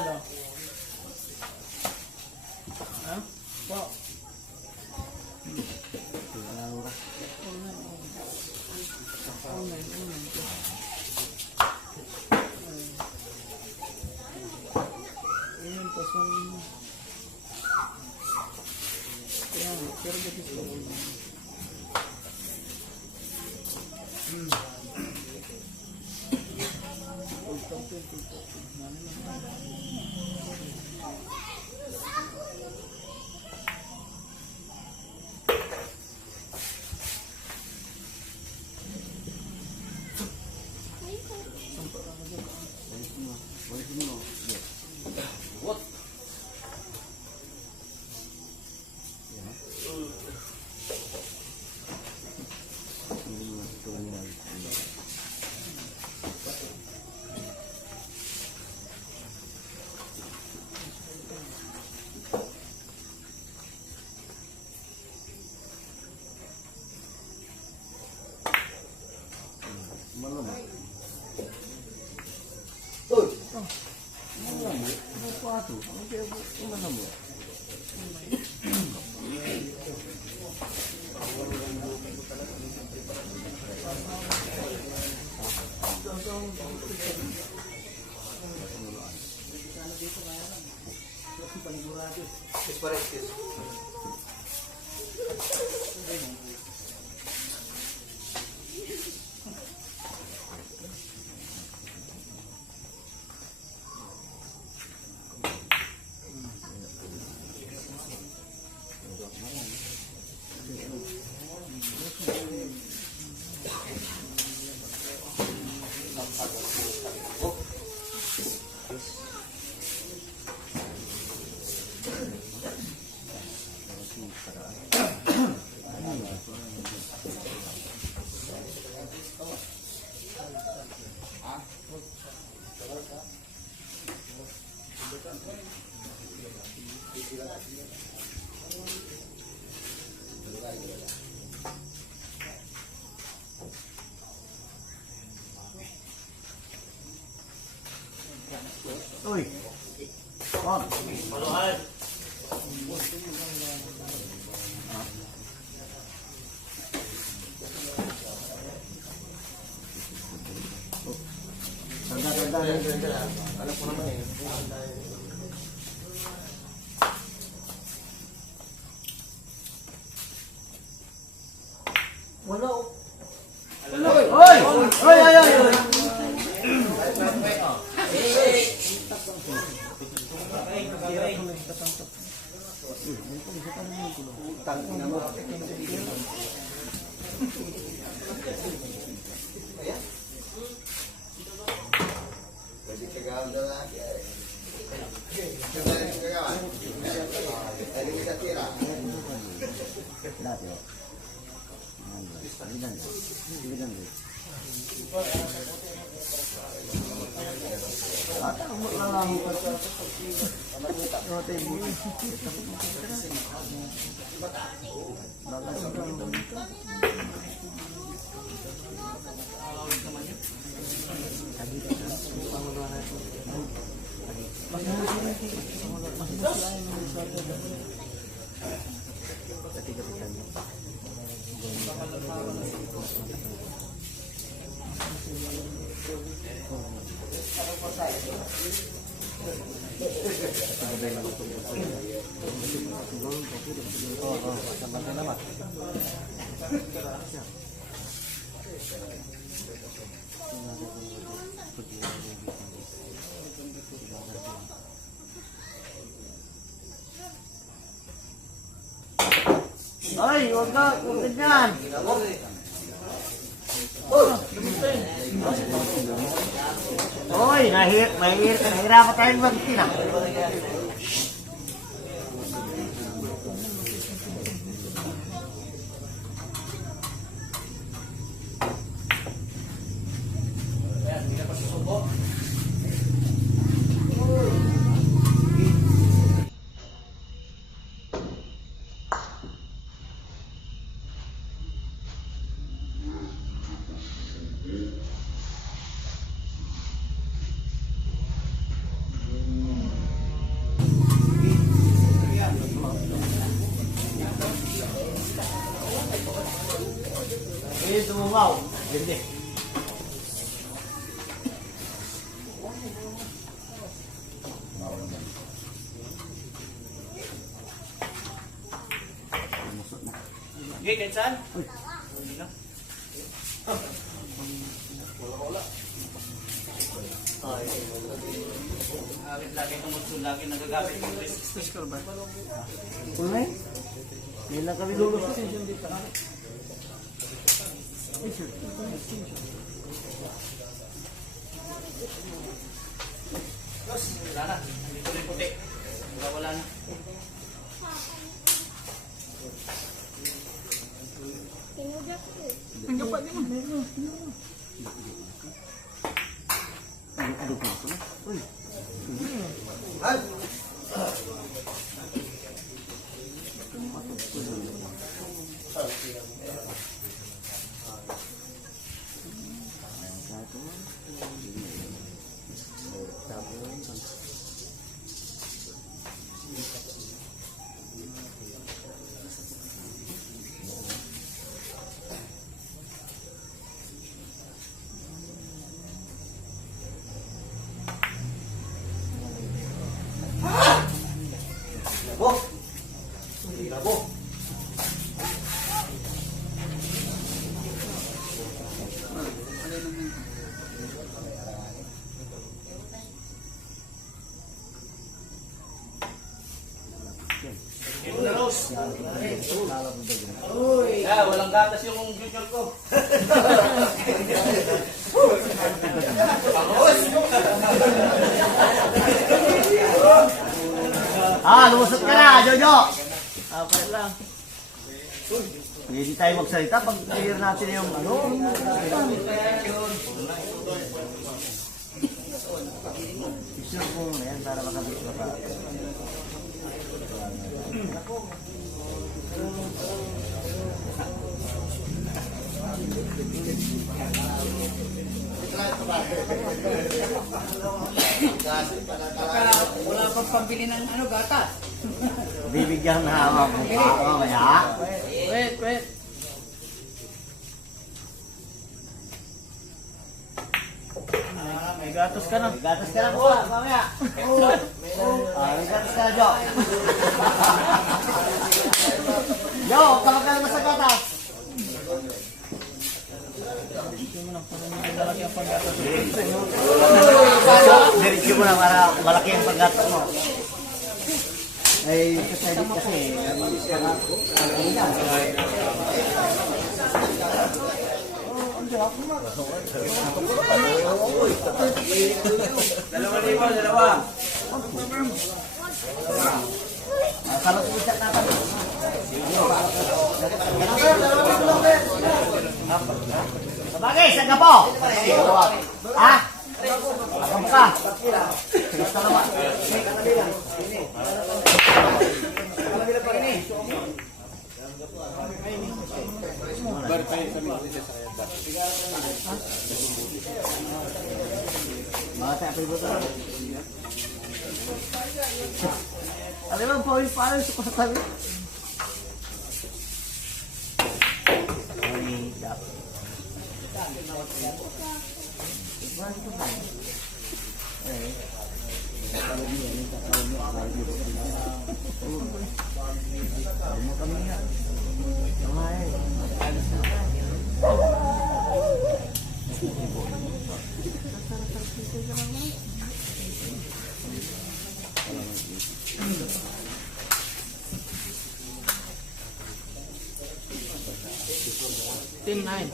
ano? Ha? Po. Ayan po, so... Kaya, pero gatis ko. Uy. On. Alam ko naman eh. Wala. Oy! Oy! Oy! Oy! Oy! Ay, huwag ka, huwag ganyan. Oy, nahihirapan tayong magtina. Ini tumungaw. Hindi. Okay, Kensan? Lagi kumutsun, lagi nagagamit ng special ba? Kulay? Hindi lang kami lulusot. Wala na, dito rin puti. Wala na. Ah, walang gatas yung future ko. Lumusot ka na, Jojo. Okay lang. Hindi tayo magsalita pag clear natin yung ano. Isure mo na yan para makabit ka pa. Wala pang pambili ng ano, gata. Bibigyan na hawak mo pa. Mamaya. Wait. May gatos ka na. May gatos ka na po. Mamaya. May gatos ka na, Jo. Jo, tawag ka naman sa gatas. Diretso mo na para malaki ang paggatas mo. Ay, kasi Dalawa. kalau puncak natin. Sabagay, sa gapo. Ha? Agam ka. Basta naman. Mata apa ibu tuh? Alam mo, paano suka sa tabi? Ay, dapat. Iwan ko ba? Eh, kalau dia ni tak tahu ni apa dia. Mau kami ya? Mai. Team 9.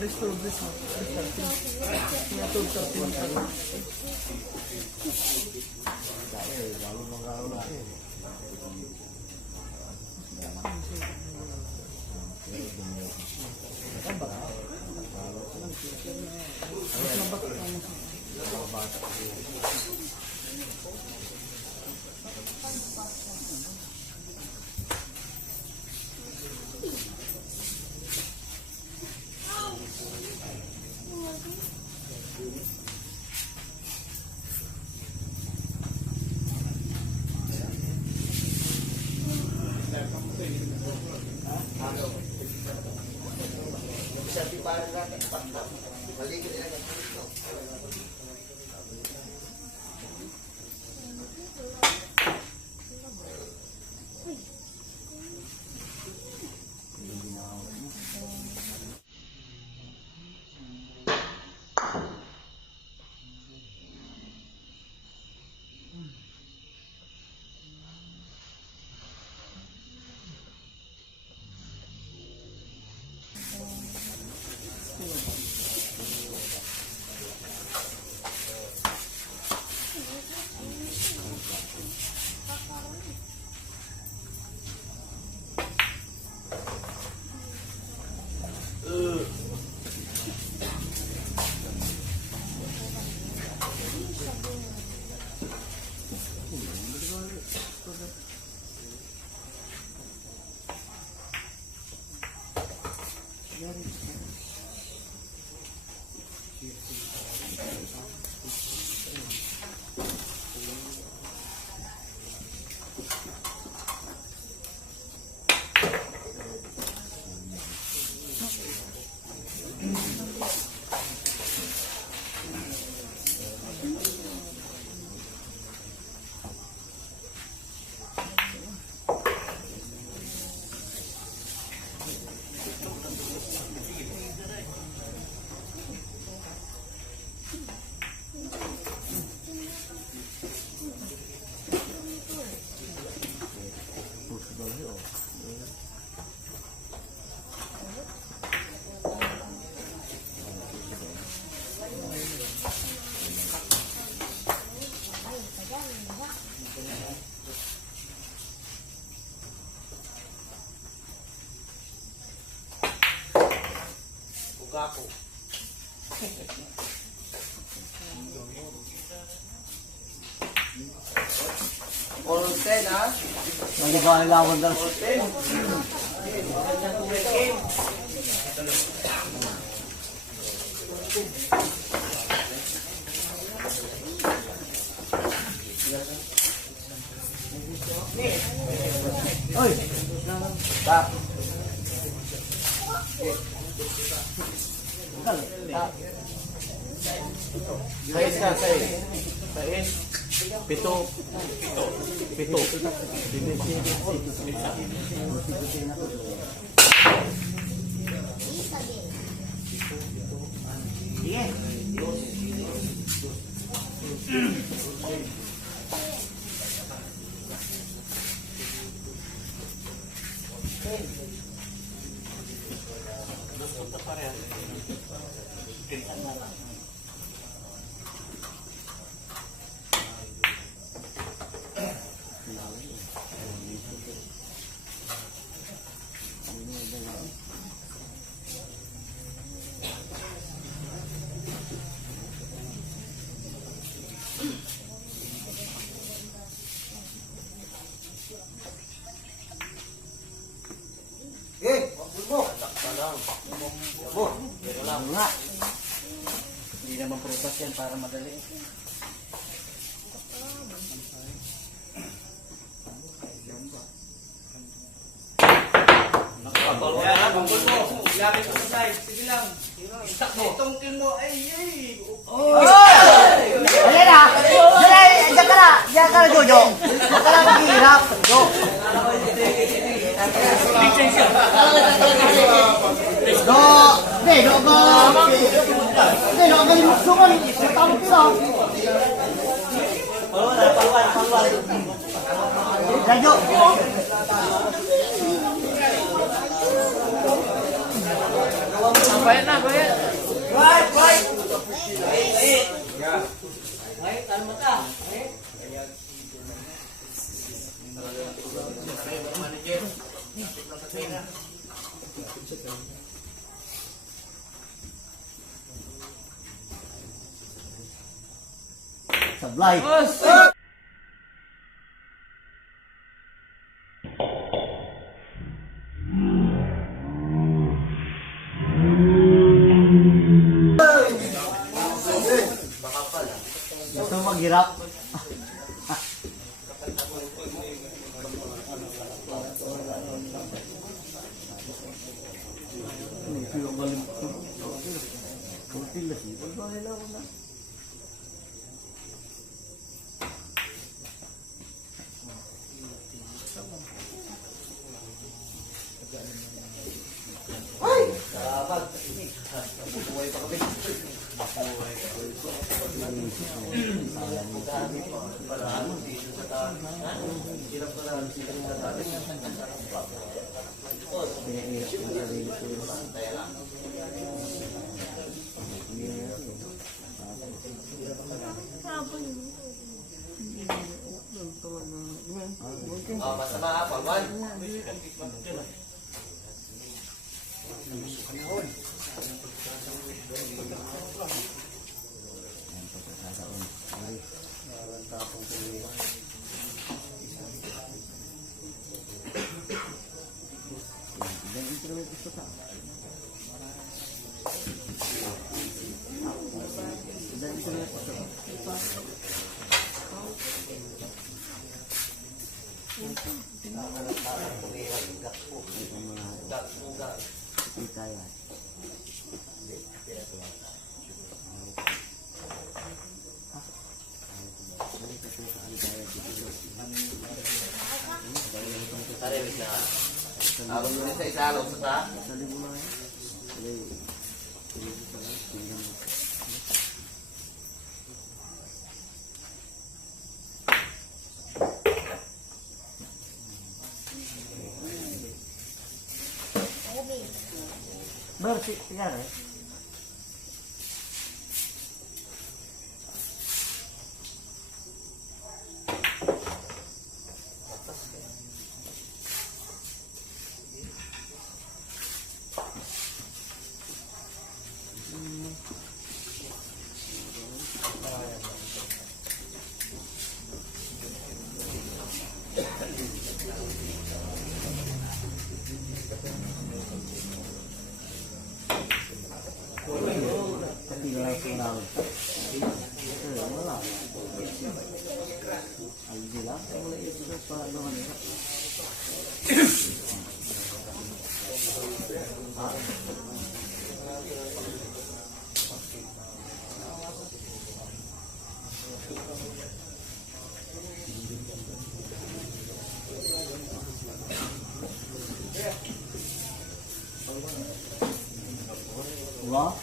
Restore this one. Gapo. All 10 ha? Naligaw nila ako dal. All 10. Game. Oy! Tap. Sais ka, sais. Sais. Pito. Pito. Nga. Hindi naman prutas yan para madali. Pagpapal mo na, pagpapal mo. Ilapit mo sa side. Sige lang. Itongkin mo. Ay. Ayan na! Diyan ka na! Diyan ka na, Jojo! Huwag ka na maghihirap! Jo! Do! Hindi, do ka... Hindi, do ka limuksungan! Tawag ko lang! Pangwal! Diyan, Jo! Bayad na, bayad. Right. sablay. Gusto mo maghirap? Oh, masama ha, Pawan. Abang dulu sa isa, alam sa Bersih, tinggal ya. Wah.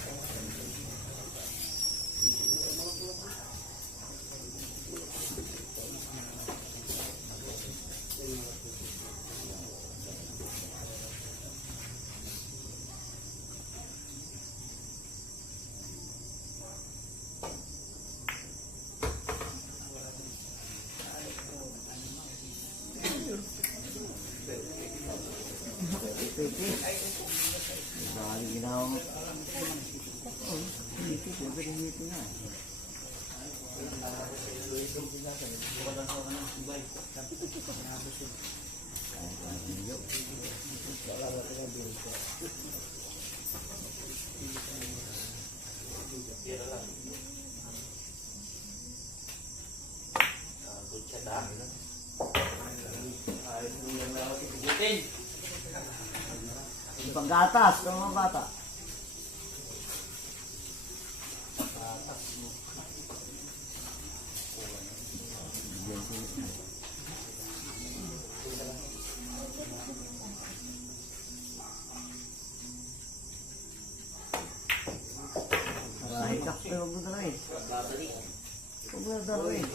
Dahil ginawa mo. Oh, dito pwede rin dito na. Panggatas ng mga bata. Marahil ka. Pero huwag mo dalawin. Huwag mo dalawin.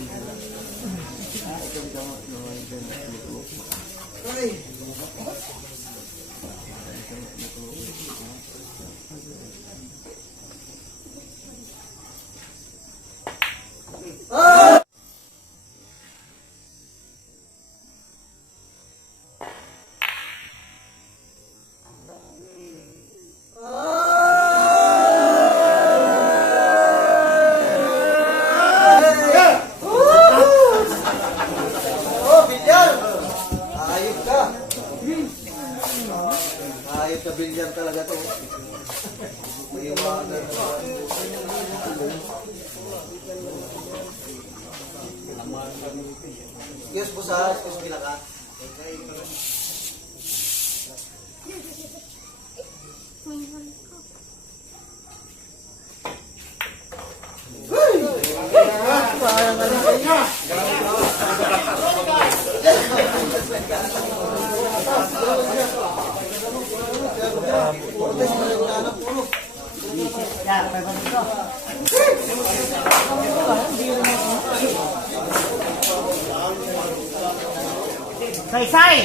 Oh, Bilyar! Ayos ka! Ayos ka, Bilyar talaga to. May iwanan. Yes, pusas. Yes, pinaka. Say-say!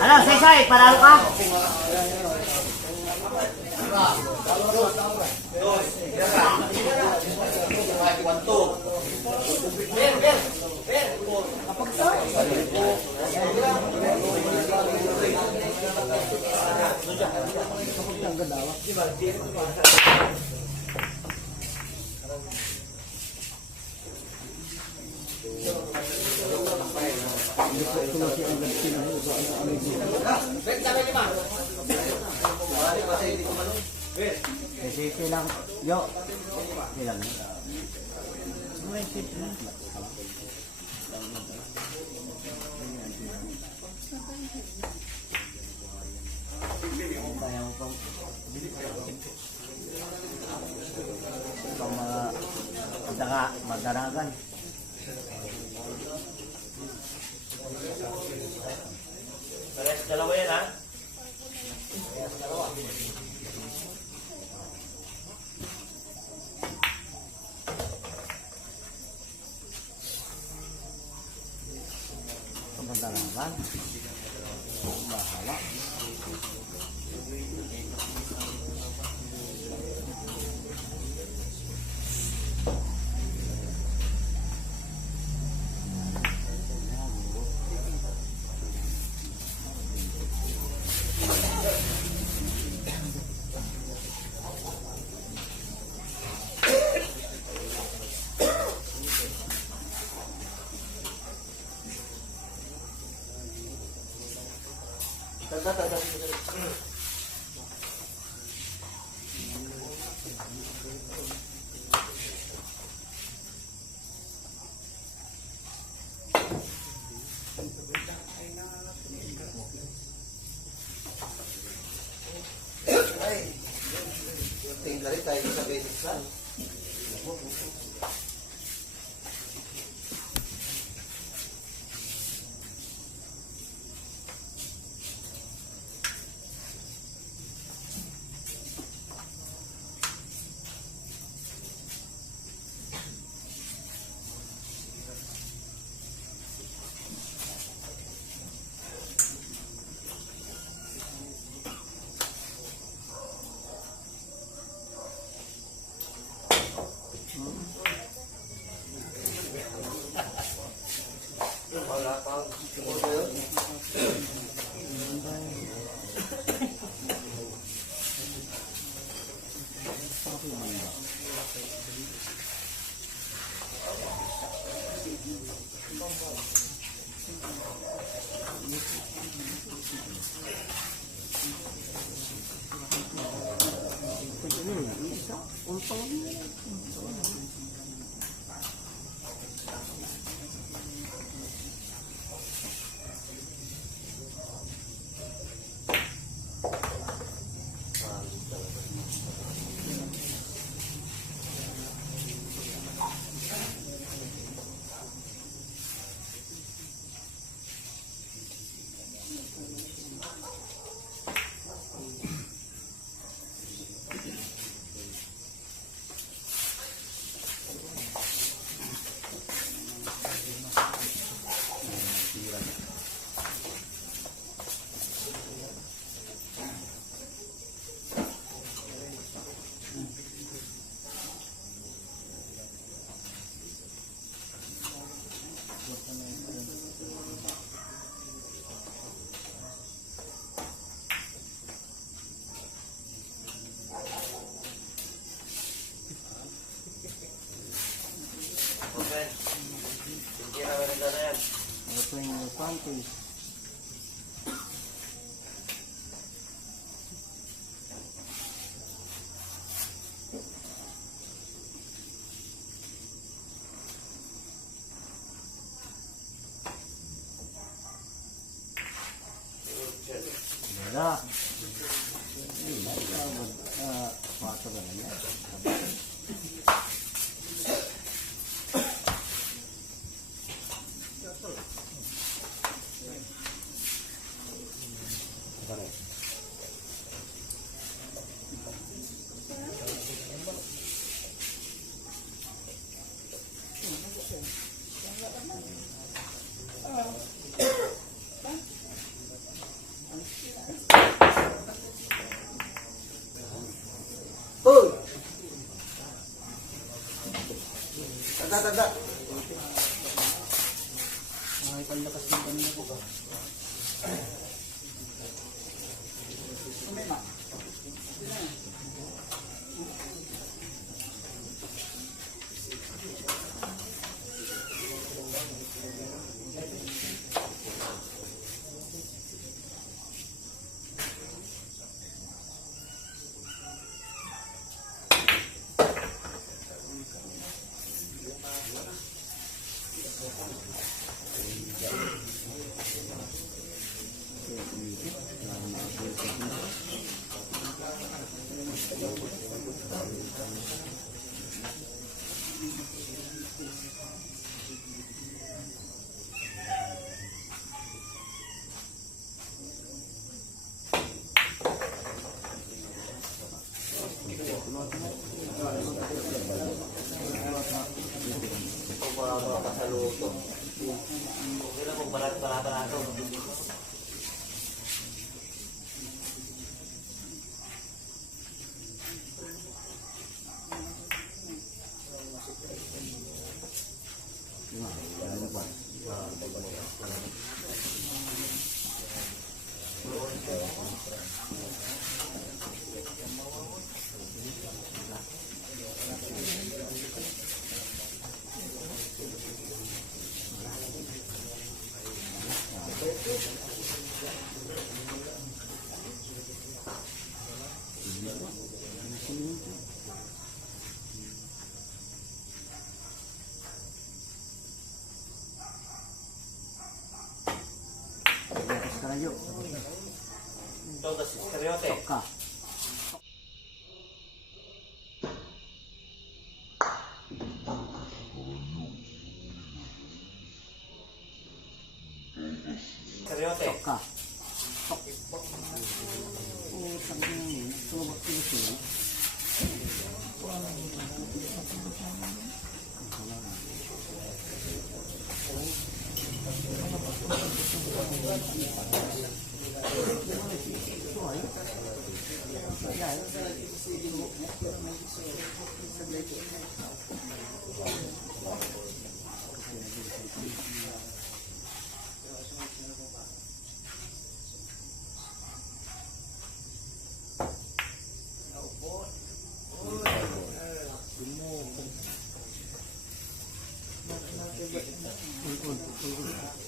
Ano, say-say, panalo ka? Sige lang. Yo. Ilang. Kaya mo pang mga madaragan. Dalawa yan, ha? Madaragan. Bahala. Tinggal tayo sa basics lang. galing panties. Wala. Hindi na. Pato na yan. Tanda. Ay, panlakas ng kanina ko ba? Karayo. Todo stereote. Ka. Stereote. Ka. Oh, tangin. Tuwag sila.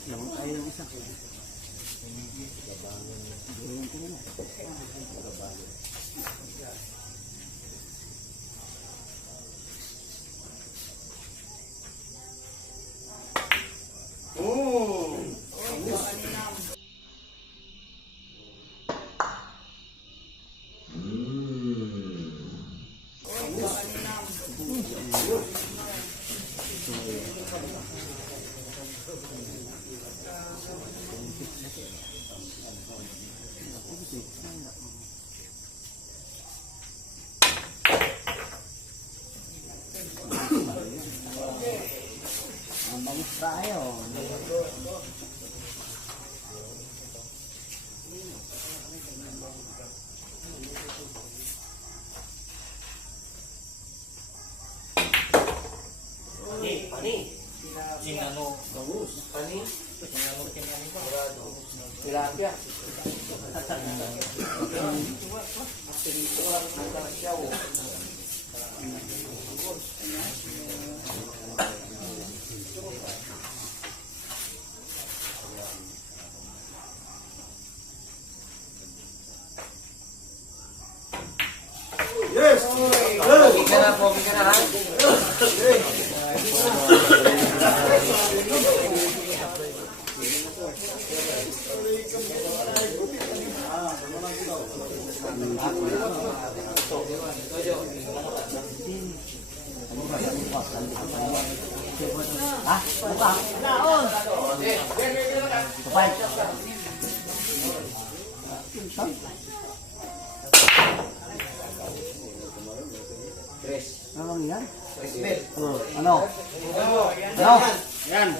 Lang tayo ng isa. Gawin ko na. Ang bangus tayo. Pani. Sinano. Bagus. Pani. Sinano kinani ba? Tilapia. Ha? Apa? Naon? Kapay. Ano yan? Oh, ano? Ano? Yan.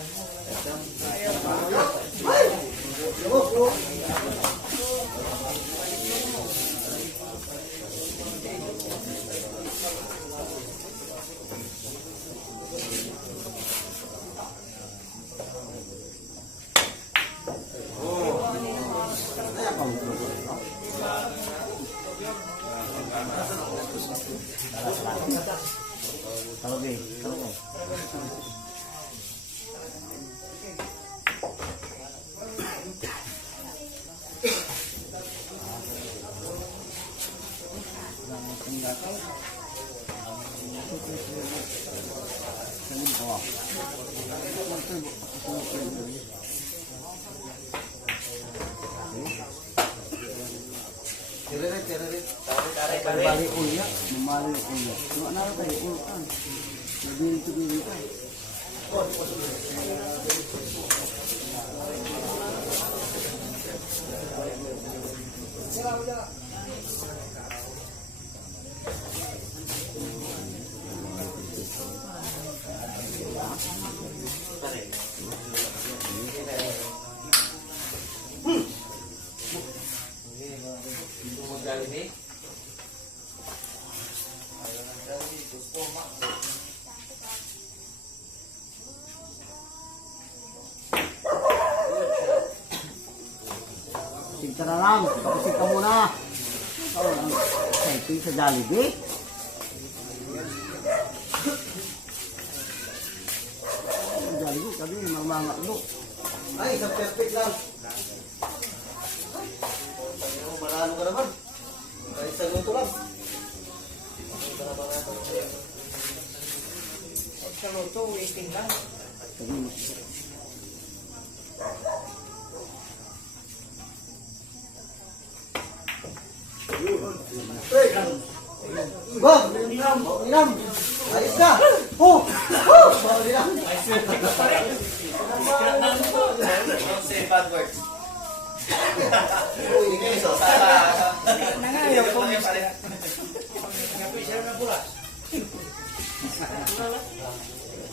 Kalau be, kalau balik uya, memalik uya. Lu anak tadi urutan. Lebih itu kan. Cinta na lang, tapusin ka muna. Selfie sa Jollibee. Jollibee, kami mamanga lo. Ay, isang perfect lang. Marano ka naman. Ay, isang luto lang. Sa luto, waiting lang. Bang! Inam! Ayos ka! Oh! Oh! Bang, inam! Don't say bad words. Uy, ini so. Nangayaw ko. Ngapoy siya na bulas.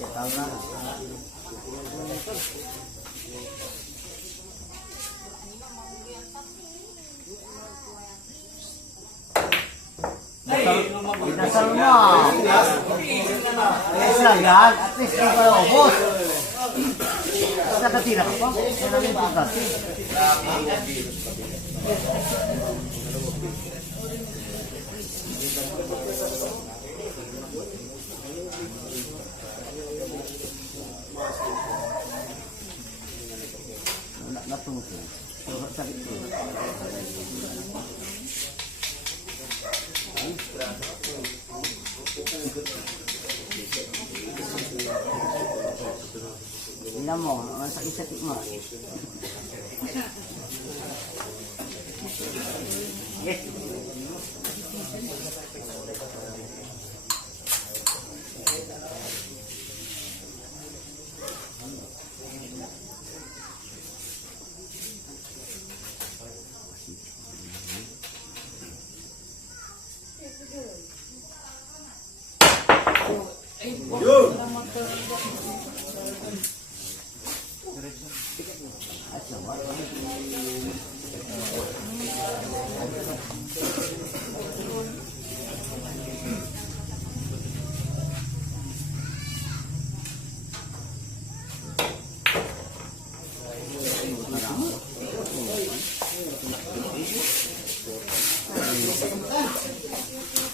Tahu na. Dasar mo. Ayos lang yan. At least hindi pa naubos. Nakatira ka pa. Yan ang importante. Natunggu ko. Sakit ko. Tingnan mo, ang sakit-sakit mo.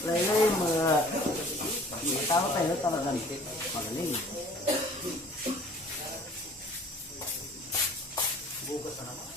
Lain-lain tahu tayo talagang magaling. Bukas na naman.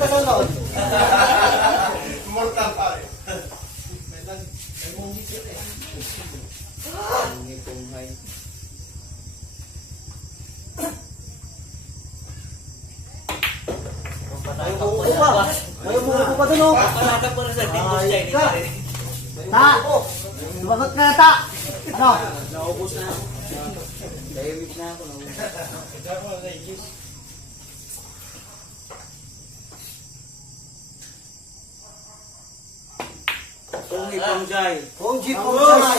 kasunod. Mortal pa. May umuupo pa. May umuupo pa dun, oh. Ay, ka. Ta! Sumagot ka na, ta! Ano? Naubos na ako. Tahimik na ako. Pungi Pongjay. Pongji, Pongji.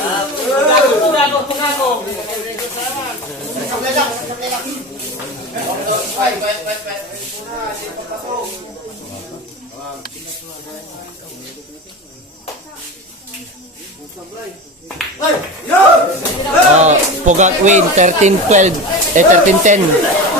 Pugak win 13-12 13-10.